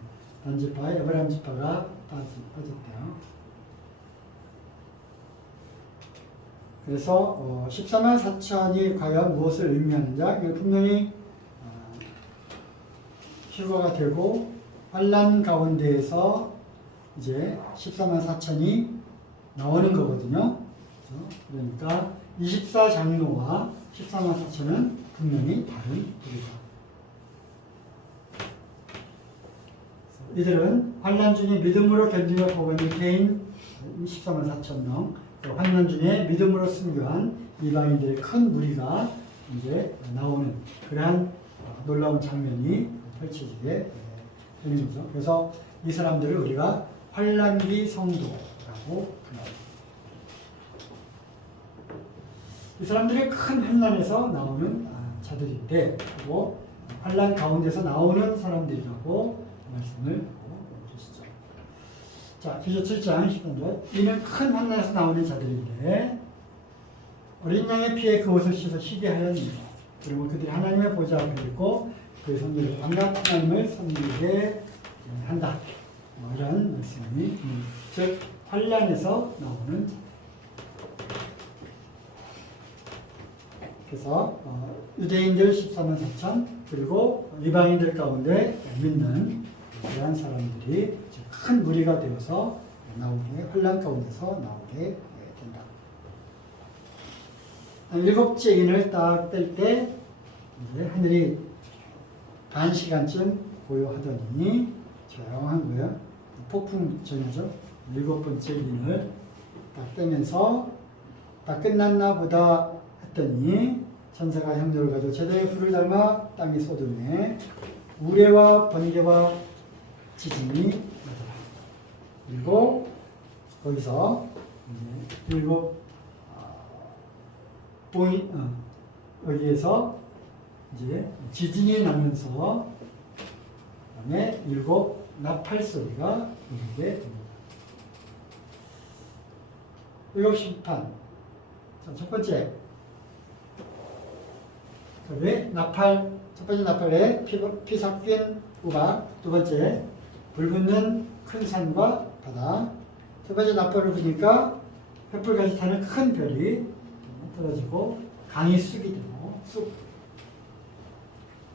단지파와 에브라임 지파가 빠졌대요. 그래서 14만 4천이 과연 무엇을 의미하는가? 분명히 휴가가 되고 환난 가운데에서 이제 14만 4천이 나오는 거거든요. 그러니까 24장로와 14만 4천은 분명히 다른 일이다. 이들은 환난 중에 믿음으로 견디며 복음을 개인 14만 4천 명, 또 환난 중에 믿음으로 순교한 이방인들의 큰 무리가 이제 나오는 그러한 놀라운 장면이 펼쳐지게 되는 거죠. 그래서 이 사람들을 우리가 환난기 성도라고 합니다. 이 사람들이 큰 환난에서 나오는 자들인데, 그리고 환난 가운데서 나오는 사람들이라고 말씀을 하고 계시죠. 자, 디저 7장 10절. 이는 큰 환난에서 나오는 자들인데 어린 양의 피에 그 옷을 씻어 희게 하였느니라. 그리고 그들이 하나님의 보좌 앞에 있고 그 성도를 왕각 하나님을 섬기게 한다. 이런 말씀이 즉 환난에서 나오는 자. 그래서 유대인들 14만 4천 그리고 이방인들 가운데 믿는 그러한 사람들이 큰 무리가 되어서 나오게 환난 가운데서 나오게 된다. 일곱째 인을 딱 뗄 때 이제 하늘이 반 시간쯤 고요하더니 조용한 거예요. 폭풍 전야죠. 일곱 번째 인을 딱 떼면서 다 끝났나 보다 했더니 천사가 형제를 가지고 제대의 불을 닮아 땅이 쏟음에 우레와 번개와 지진이 나더라. 그리고 거기서 이제 일곱 여기에서 이제 지진이 나면서 그다음에 일곱 나팔 소리가 들리게 됩니다. 일곱 심판. 자, 첫 번째. 왜 나팔, 첫 번째 나팔에 피 섞인 우박, 두 번째 불 붙는 큰 산과 바다, 세 번째 나팔을 부니까 횃불같이 타는 큰 별이 떨어지고 강이 쑥이 되고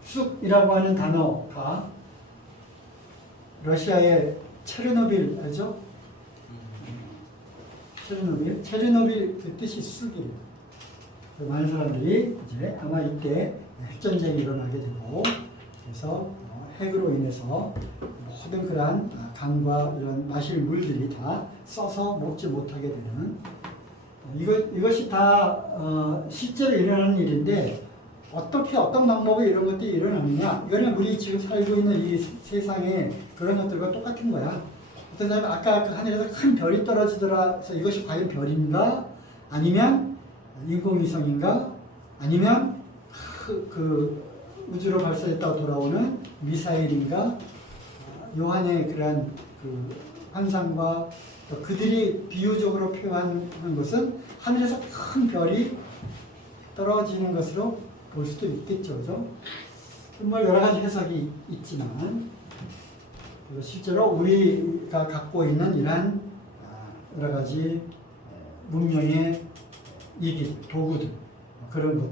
쑥이라고 하는 단어가 러시아의 체르노빌 알죠? 체르노빌 그 뜻이 쑥이에요. 많은 사람들이 이제 아마 이때 핵전쟁이 일어나게 되고 그래서 핵으로 인해서 모든 그러한 강과 이런 마실 물들이 다 써서 먹지 못하게 되는 이것이 다 실제로 일어나는 일인데 어떻게 어떤 방법으로 이런 것들이 일어나느냐 이거는 우리 지금 살고 있는 이 세상에 그런 것들과 똑같은 거야. 어떤 사람은 아까 그 하늘에서 큰 별이 떨어지더라 해서 이것이 과연 별인가 아니면 인공위성인가 아니면 그 우주로 발사됐다가 돌아오는 미사일인가 요한의 그러한 그 환상과 또 그들이 비유적으로 표현한 것은 하늘에서 큰 별이 떨어지는 것으로 볼 수도 있겠죠, 그죠? 뭐 여러 가지 해석이 있지만 실제로 우리가 갖고 있는 이러한 여러 가지 문명의 이기 도구들 그런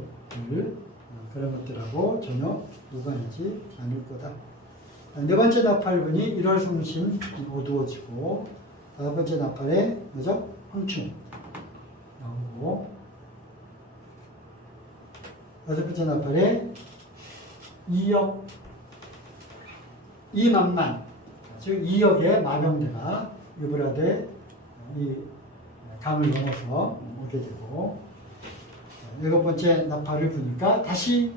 것들하고 전혀 무관하지 않을 거다. 네 번째 나팔분이 1월 성신 어두워지고 다섯 번째 나팔에 뭐죠? 황충 나오고 여섯 번째 나팔에 2만만 즉 2억의 마병대가 유브라데 이 강을 넘어서 오게 되고 일곱 번째 나팔을 부니까 다시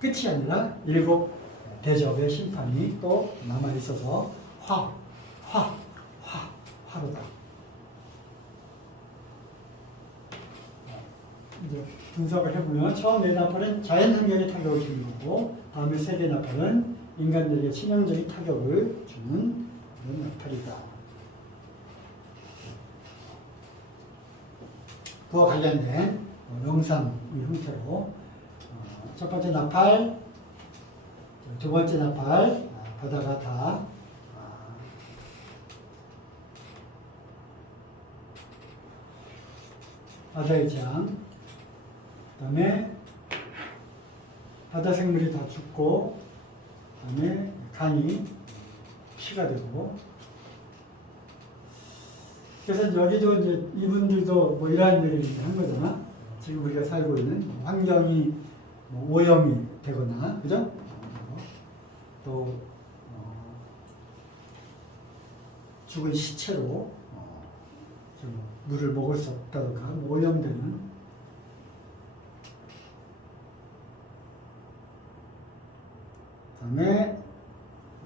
끝이 아니라 일곱 대접의 심판이 또 남아 있어서 화로다. 이제 분석을 해보면 처음 네 나팔은 자연환경에 타격을 주는 거고 다음에 세 개 나팔은 인간들에게 치명적인 타격을 주는 그런 나팔이다. 그와 관련된 영상의 형태로 첫 번째 나팔, 두 번째 나팔 바다가 다 바다의 재앙, 그 다음에 바다 생물이 다 죽고, 그 다음에 강이 피가 되고, 그래서 여기도 이제 이분들도 뭐 이러한 일을 한 거잖아. 지금 우리가 살고 있는 환경이 뭐 오염이 되거나, 그죠? 또 죽은 시체로 물을 먹을 수 없다던가 오염되는 다음에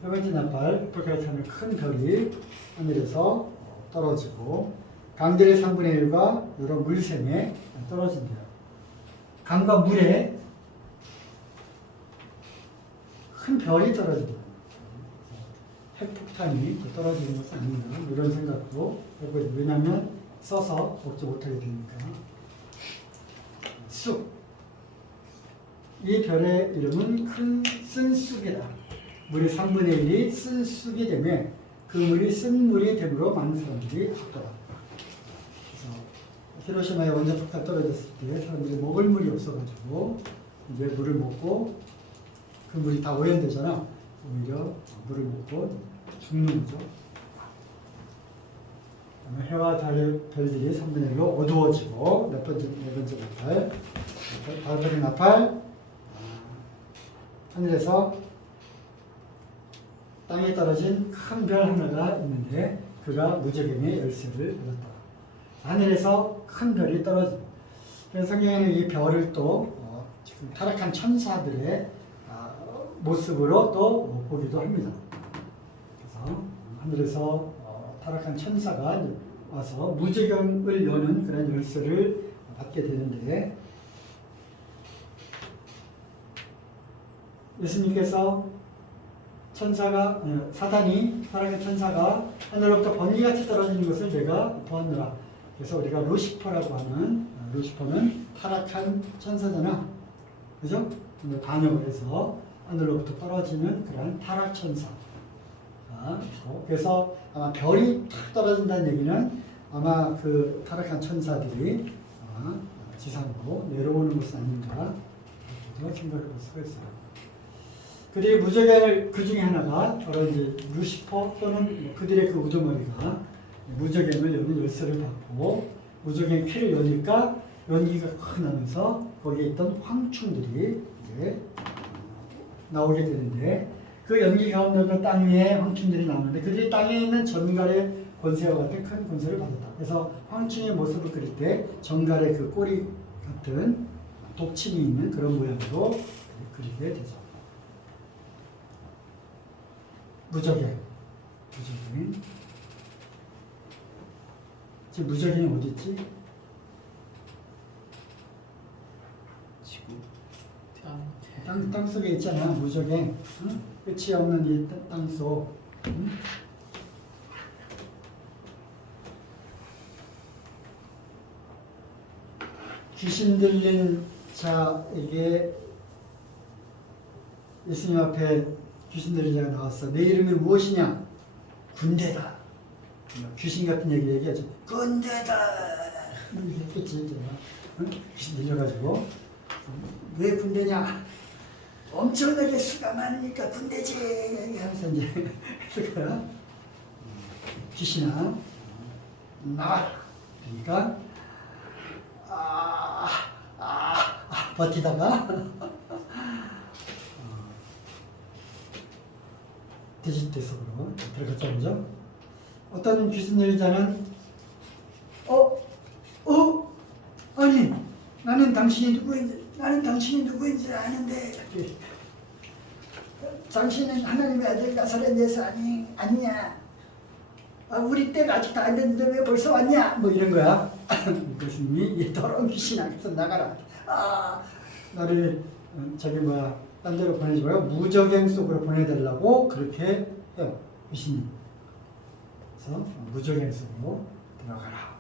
세 번째 나팔 불같은 큰 별이 하늘에서 떨어지고 강들의 3분의 1과 여러 물샘에 떨어진대요. 강과 물에 큰 별이 떨어진다. 핵폭탄이 떨어지는 것은 아닌가 이런 생각도 해보죠. 왜냐하면 써서 먹지 못하게 되니까. 쑥. 이 별의 이름은 큰 쓴 쑥이다. 물의 3분의 1이 쓴 쑥이 되면 그 물이 쓴 물이 되므로 많은 사람들이 죽더라. 그래서 히로시마에 원자폭탄 떨어졌을 때 사람들이 먹을 물이 없어가지고 이제 물을 먹고 그 물이 다 오염되잖아. 오히려 물을 먹고 죽는 거죠. 해와 달의 별들이 3분의 1로 어두워지고 네 번째 나팔. 다섯 번째 나팔. 하늘에서 땅에 떨어진 큰 별 하나가 있는데 그가 무저갱의 열쇠를 받았다. 하늘에서 큰 별이 떨어집니다. 성경에는 이 별을 또 지금 타락한 천사들의 모습으로 또 보기도 합니다. 그래서 하늘에서 타락한 천사가 와서 무저갱을 여는 그런 열쇠를 받게 되는데 예수님께서 사단이 타락한 천사가 하늘로부터 번개같이 떨어지는 것을 내가 보았노라. 그래서 우리가 루시퍼라고 하는 루시퍼는 타락한 천사잖아. 그죠? 반역을 해서 하늘로부터 떨어지는 그런 타락 천사. 그래서 아마 별이 탁 떨어진다는 얘기는 아마 그 타락한 천사들이 지상으로 내려오는 것은 아닌가 이렇게 생각해 볼 수가 있어요. 그들이 무저갱을 그 중에 하나가 바로 이제 루시퍼 또는 그들의 그 우두머리가 무저갱을 여는 열쇠를 받고 무저갱 키를 여니까 연기가 확 나면서 거기에 있던 황충들이 이제 나오게 되는데 그 연기 가운데 땅 위에 황충들이 나오는데 그들이 땅에 있는 전갈의 권세와 같은 큰 권세를 받았다. 그래서 황충의 모습을 그릴 때 전갈의 그 꼬리 같은 독침이 있는 그런 모양으로 그리게 되죠. 무저갱. 지금 무저갱이 어디 있지? 지구 땅 속에 있잖아. 무저갱. 응? 끝이 없는 이 땅 속. 응? 귀신 들린 자에게 예수님 앞에 귀신 들린 자가 나왔어. 내 이름이 무엇이냐? 군대다. 귀신 같은 얘기 얘기하죠. 군대다. 이렇게 했겠지. 응? 귀신 들려가지고 왜 군대냐? 엄청나게 수가 많으니까 군대지. 하면서 이제 했을 거야. 귀신아 나와라. 그러니까 버티다가 돼지떼 속으로 들어갔죠, 그죠? 어떤 귀신 들자는 아니 나는 당신이 누구인지 아는데 당신은 하나님의 아들 나사렛 예수 아니냐? 우리 때가 아직 다 안 됐는데 왜 벌써 왔냐? 뭐 이런 거야. 교수님이 이 더러운 귀신아, 그래서 나가라. 나를 딴 데로 보내지 말고 무저갱 속으로 보내달라고 그렇게 해요, 귀신이. 그래서 무저갱 속으로 들어가라.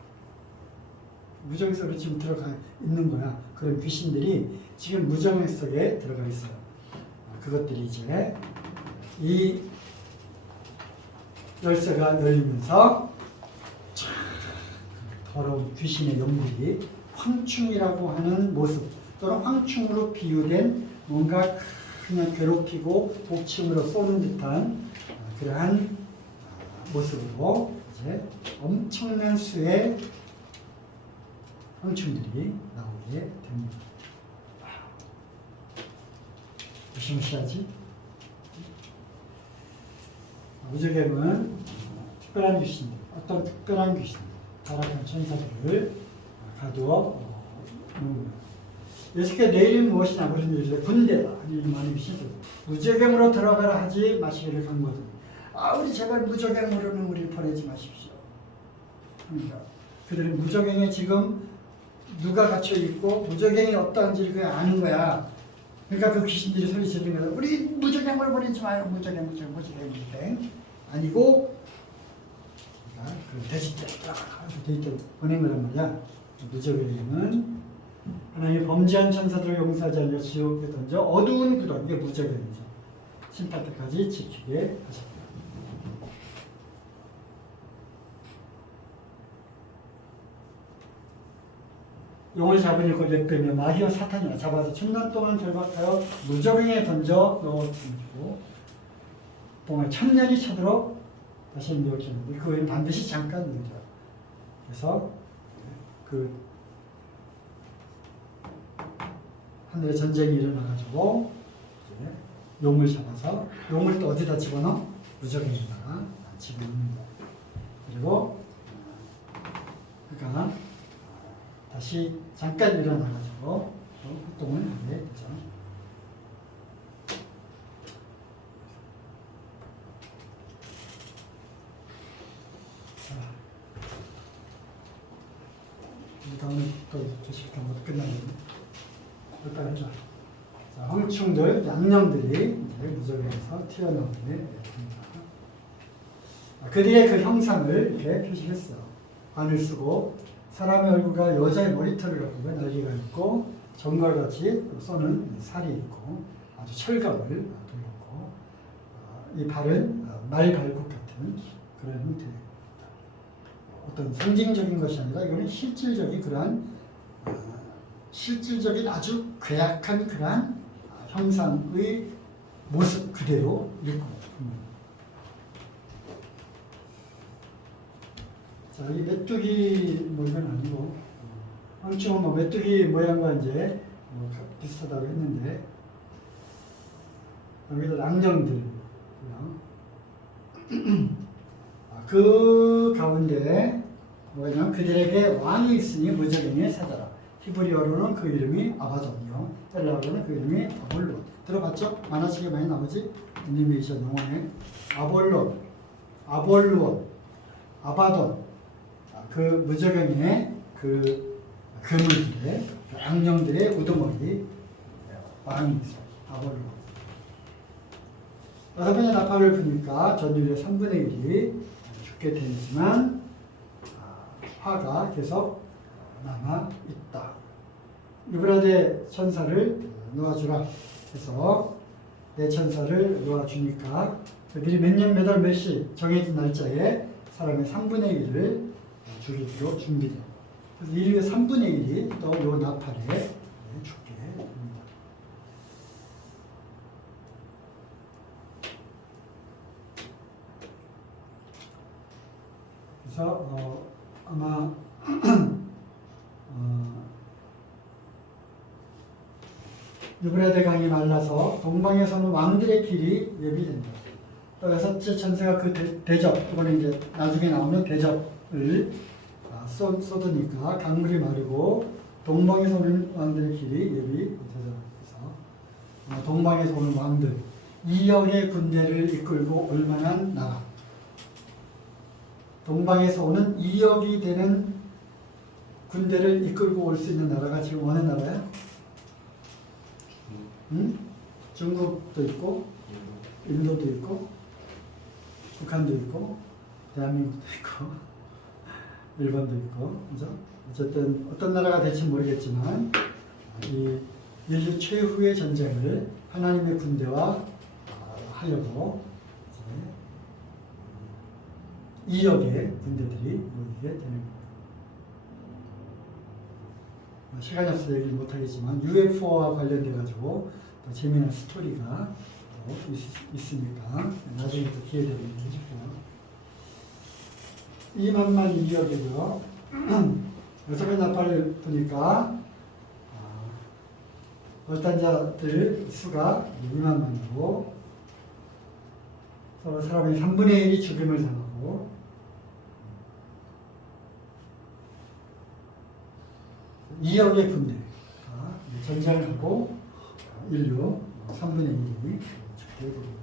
무저갱 속으로 지금 들어가 있는 거야. 그런 귀신들이 지금 무저갱 속에 들어가 있어요. 그것들이 이제 이 열쇠가 열리면서 더러운 귀신의 영물이 황충이라고 하는 모습 또는 황충으로 비유된 뭔가 그냥 괴롭히고 복침으로 쏘는 듯한 그러한 모습으로 이제 엄청난 수의 황충들이 나오게 됩니다. 무시무시하지? 무저갱은 특별한 귀신들, 어떤 특별한 귀신들, 타락한 천사들을 가두어 놓은 거예요. 예수께서 내일은 무엇이냐 그런 일을 군대다 이 많이 시도 무적행으로 들어가라 하지 마시기를 간거든. 우리 제발 무적행으로는 우리 보내지 마십시오. 그러니까 그들은 무적행에 지금 누가 갇혀 있고 무적행이 어떠한지를 그냥 아는 거야. 그러니까 그 귀신들이 소리 지르는 거야. 우리 무적행으로 보내지 마요. 무적행 아니고 그러니까 그 돼지떼 돼지떼 보낸 거란 말이야. 무적행은 하나님이 범죄한 천사들을 용서하지 않으려 지옥에 던져 어두운 구덩이, 이게 무적행이죠. 심판 때까지 지키게 하셨다. 용을 잡은 일과 렉뱀며 마귀와 사탄이나 잡아서 천년 동안 결박하여 무적행에 던져 넣어주고 동안 천년이 차도록 다시 인도했는데 그 외에는 반드시 잠깐 인도. 그래서 그 하늘에 전쟁이 일어나가지고 이제 용을 잡아서 용을 또 어디다 집어넣어? 무적행에다가 집어넣는 거. 그리고 그러니까 다시 잠깐 일어나가지고 활동을 하게 되죠. 자, 다음에 또 계시니까 못 끝나겠네. 여기까지 하자. 자, 황충들, 양념들이 이제 무적에서 튀어나오게 됩니다. 그들의 그 형상을 이렇게 표시했어. 관을 쓰고 사람의 얼굴과 여자의 머리털을 갖고 날개가 있고 정갈같이 쏘는 살이 있고 아주 철갑을 둘렀고 이 발은 말발굽 같은 그런 형태입니다. 어떤 상징적인 것이 아니라 이거는 실질적인 그러한 실질적인 아주 괴악한 그러한 형상의 모습 그대로 읽고 자, 이 메뚜기 뭐 이건 아니고 황충은 뭐 메뚜기 모양과 이제 뭐 비슷하다고 했는데 여기도 랑령들 그 가운데 뭐냐면 그들에게 왕이 있으니 무적행에 사자라. 히브리어로는 그 이름이 아바돈이요 헬라어로는 그 이름이 아볼론. 들어봤죠? 만화책에 많이 나오지? 애니메이션 영화에 아볼론, 아볼루온, 아바돈. 그 무적행의 그 괴물들의 악령들의 우두머리 왕이 있어요. 아볼로. 다섯 번째 나팔을 부니까 전율의 3분의 1이 죽게 되지만 화가 계속 남아 있다. 유브라데 천사를 놓아주라 해서 내 천사를 놓아주니까 그들이 몇 년, 몇 월, 몇 시 정해진 날짜에 사람의 3분의 1을 죽이기로 준비돼요. 그래서 인류의 3분의 1이 또 요 나팔에 죽게 됩니다. 그래서 아마 유브라데 강이 말라서 동방에서는 왕들의 길이 예비된다. 또 여섯째 천사가 그 대접, 이번에 이제 나중에 나오는 대접을 쏟으니까 강물이 마르고 동방에서 오는 왕들의 길이 예비되죠. 그래서 동방에서 오는 왕들 2억의 군대를 이끌고 올 만한 나라. 동방에서 오는 2억이 되는 군대를 이끌고 올 수 있는 나라가 지금 어느 나라야? 응? 중국도 있고 인도도 있고 북한도 있고 대한민국도 있고 일본도 있고 그죠? 어쨌든 어떤 나라가 될지 모르겠지만 이 인류 최후의 전쟁을 하나님의 군대와 하려고 이제 2억의 군대들이 모이게 되는 거예요. 시간이 없어서 얘기를 못하겠지만 UFO와 관련돼 가지고 더 재미난 스토리가 있으니까 나중에 또 기회 되면 해줄게요. 2만만 2억이고요. 여섯 번 나팔을 보니까 결단자들 수가 2만만이고 서로 사람의 3분의 1이 죽임을 당하고 2억의 군대가 전쟁을 하고 인류 3분의 1이 죽게 됩니다.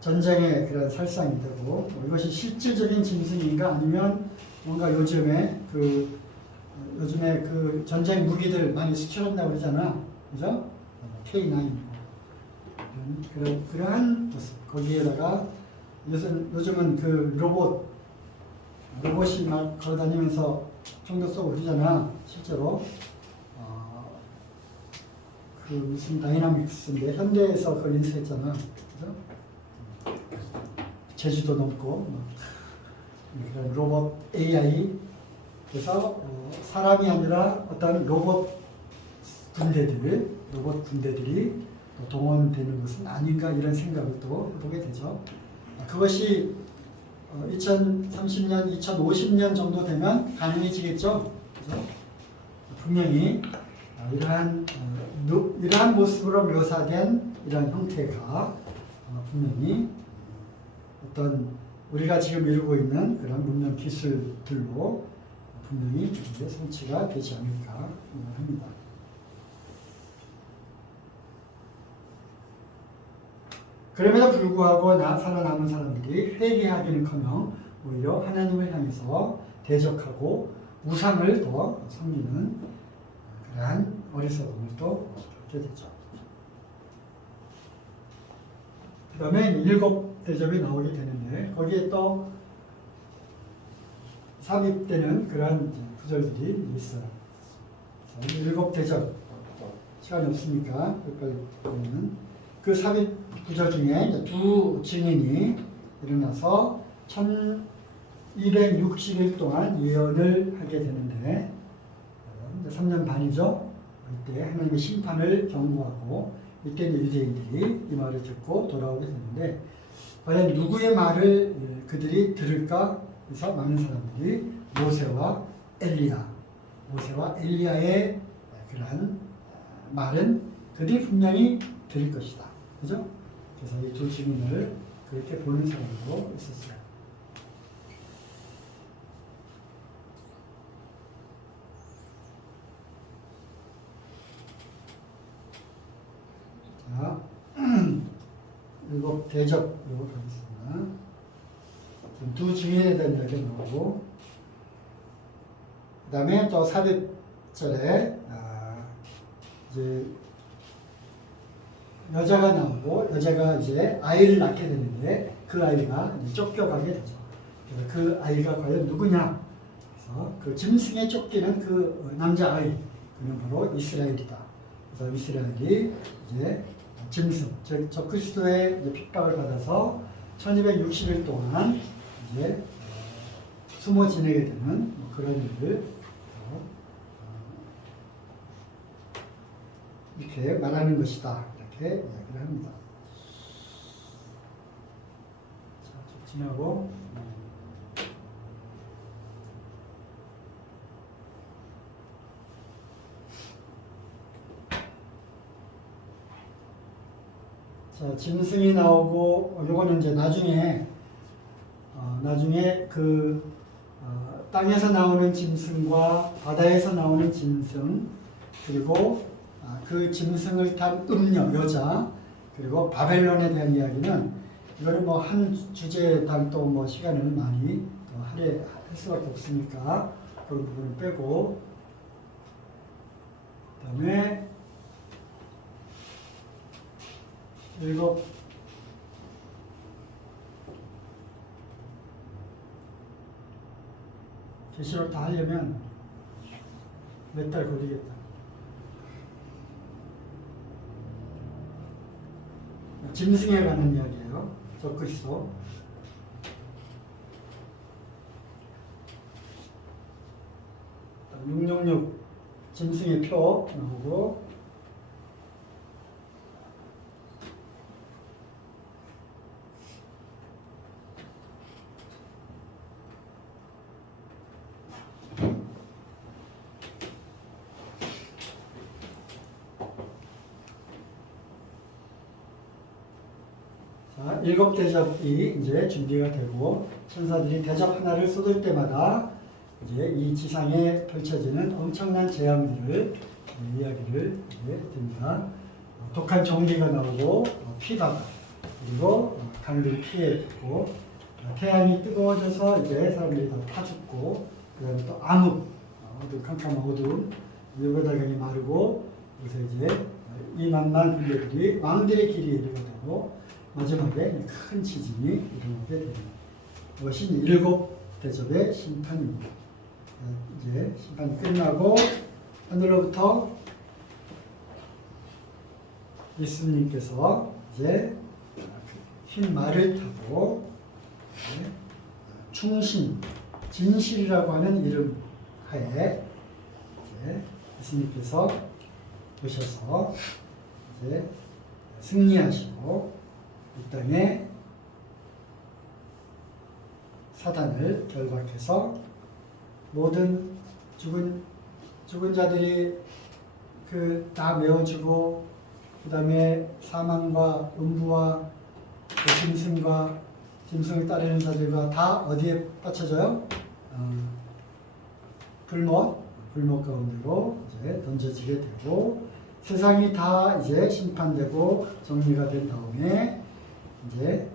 전쟁의 그런 살상이 되고 이것이 실질적인 짐승인가 아니면 뭔가 요즘에 그 전쟁 무기들 많이 수출한다고 그러잖아, 그죠? K9 그러한 모습. 거기에다가 요즘은 그 로봇이 막 걸어다니면서 총도 쏘고 그러잖아, 실제로. 그 무슨 다이나믹스인데 현대에서 그걸 인수했잖아, 그죠? 제주도 넘고 그런 로봇 AI. 그래서 사람이 아니라 어떤 로봇 군대들이 동원되는 것은 아닌가 이런 생각을 또 해보게 되죠. 그것이 2030년, 2050년 정도 되면 가능해지겠죠. 그죠? 분명히 이러한 모습으로 묘사된 이런 형태가 분명히 어떤 우리가 지금 이루고 있는 그런 문명 기술들로 분명히 성취가 되지 않을까 합니다. 그럼에도 불구하고 살아남은 사람들이 회개하기는커녕 오히려 하나님을 향해서 대적하고 우상을 더 섬기는 그러한 어리석음을 또 겪게 되죠. 그 다음에 7 대접이 나오게 되는데 거기에 또 삽입되는 그러한 구절들이 있어요. 7 대접 시간이 없으니까 빨리 보면 그 삽입 구절 중에 두 증인이 일어나서 1260일 동안 예언을 하게 되는데 3년 반이죠. 이때 하나님의 심판을 경고하고 이때 유대인들이 이 말을 듣고 돌아오게 되는데 과연 누구의 말을 그들이 들을까? 그래서 많은 사람들이 모세와 엘리야의 그러한 말은 그들이 분명히 들을 것이다. 그죠? 그래서 이 두 증인을 그렇게 보는 사람도 있었어요. 자, 7 대접으로 가겠습니다. 두 증인에 대한 이야기 나오고, 그 다음에 또 400절에 이제 여자가 나오고 여자가 이제 아이를 낳게 되는데 그 아이가 이제 쫓겨가게 되죠. 그래서 그 아이가 과연 누구냐? 그래서 그 짐승에 쫓기는 그 남자 아이, 그는 바로 이스라엘이다. 그래서 이스라엘이 이제 짐승, 즉 적그리스도의 핍박을 받아서 1260일 동안 이제 숨어 지내게 되는 그런 일을 이렇게 말하는 것이다. 이렇게 이야기를 합니다. 자, 좀 지나고 자, 짐승이 나오고 요거는 이제 나중에 그 땅에서 나오는 짐승과 바다에서 나오는 짐승 그리고 그 짐승을 탄 음녀 여자 그리고 바벨론에 대한 이야기는 이거는 뭐 한 주제에 단 또 뭐 시간을 많이 할 수밖에 없으니까 그런 부분을 빼고 그다음에 7 계시록 다 하려면 몇 달 걸리겠다. 짐승에 관한 이야기예요. 적그리스도. 666 짐승의 표 나오고 자, 7 대접이 이제 준비가 되고 천사들이 대접 하나를 쏟을 때마다 이제 이 지상에 펼쳐지는 엄청난 재앙들을 이야기를 드립니다. 독한 전기가 나오고 피다가 그리고 강들이 피해고 태양이 뜨거워져서 이제 사람들이 다 타죽고 그다음에 또 암흑 캄캄한 어두움 여기다가 마르고 그래서 이제 이 만만 군대들이 왕들의 길이 이르게 되고 마지막에 큰 지진이 일어나게 됩니다. 이것이 일곱 대접의 심판입니다. 이제 심판이 끝나고 하늘로부터 예수님께서 이제 흰 말을 타고 충신, 진실이라고 하는 이름 하에 예수님께서 오셔서 이제 승리하시고 이 땅에 사단을 결박해서 모든 죽은 자들이 다 메워주고 그 다음에 사망과 음부와 짐승을 따르는 자들과 다 어디에 빠쳐져요? 불못 가운데로 이제 던져지게 되고 세상이 다 이제 심판되고 정리가 된 다음에 이제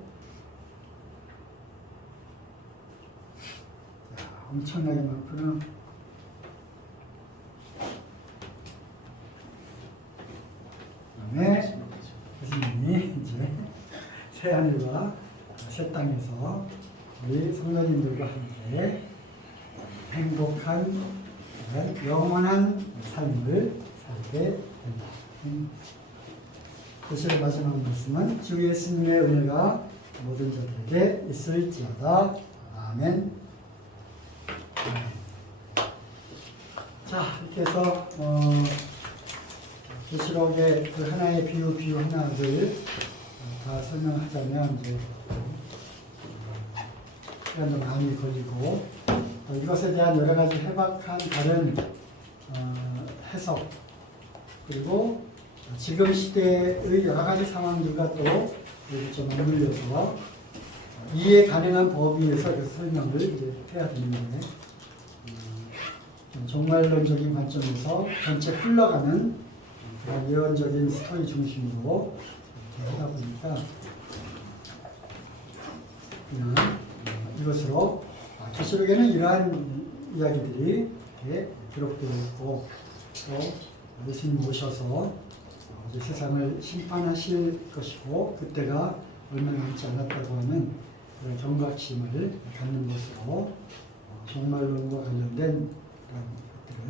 엄청나게 많구나. 그다음에 예수님이 이제 새 하늘과 새 땅에서 우리 성도님들과 함께 행복한 영원한 삶을 살게 된다. 계시록 마지막 말씀은 주 예수님의 은혜가 모든 자들에게 있을지어다. 아멘. 자, 이렇게 해서 계시록의 그 하나의 비유 하나를 다 설명하자면 이제 시간도 많이 걸리고 이것에 대한 여러 가지 해박한 다른 해석 그리고 지금 시대의 여러 가지 상황들과 또 여기 좀 맞물려서 이해 가능한 법위에서 그 설명을 이제 해야 되는데 종말론적인 관점에서 전체 흘러가는 그런 예언적인 스토리 중심으로 하다 보니까 그냥 이것으로 계시록에는 이러한 이야기들이 이렇게 기록되어 있고 또 예수님 오셔서 이제 세상을 심판하실 것이고 그때가 얼마 남지 않았다고 하는 그런 경각심을 갖는 것으로 종말론과 관련된 그런 것들은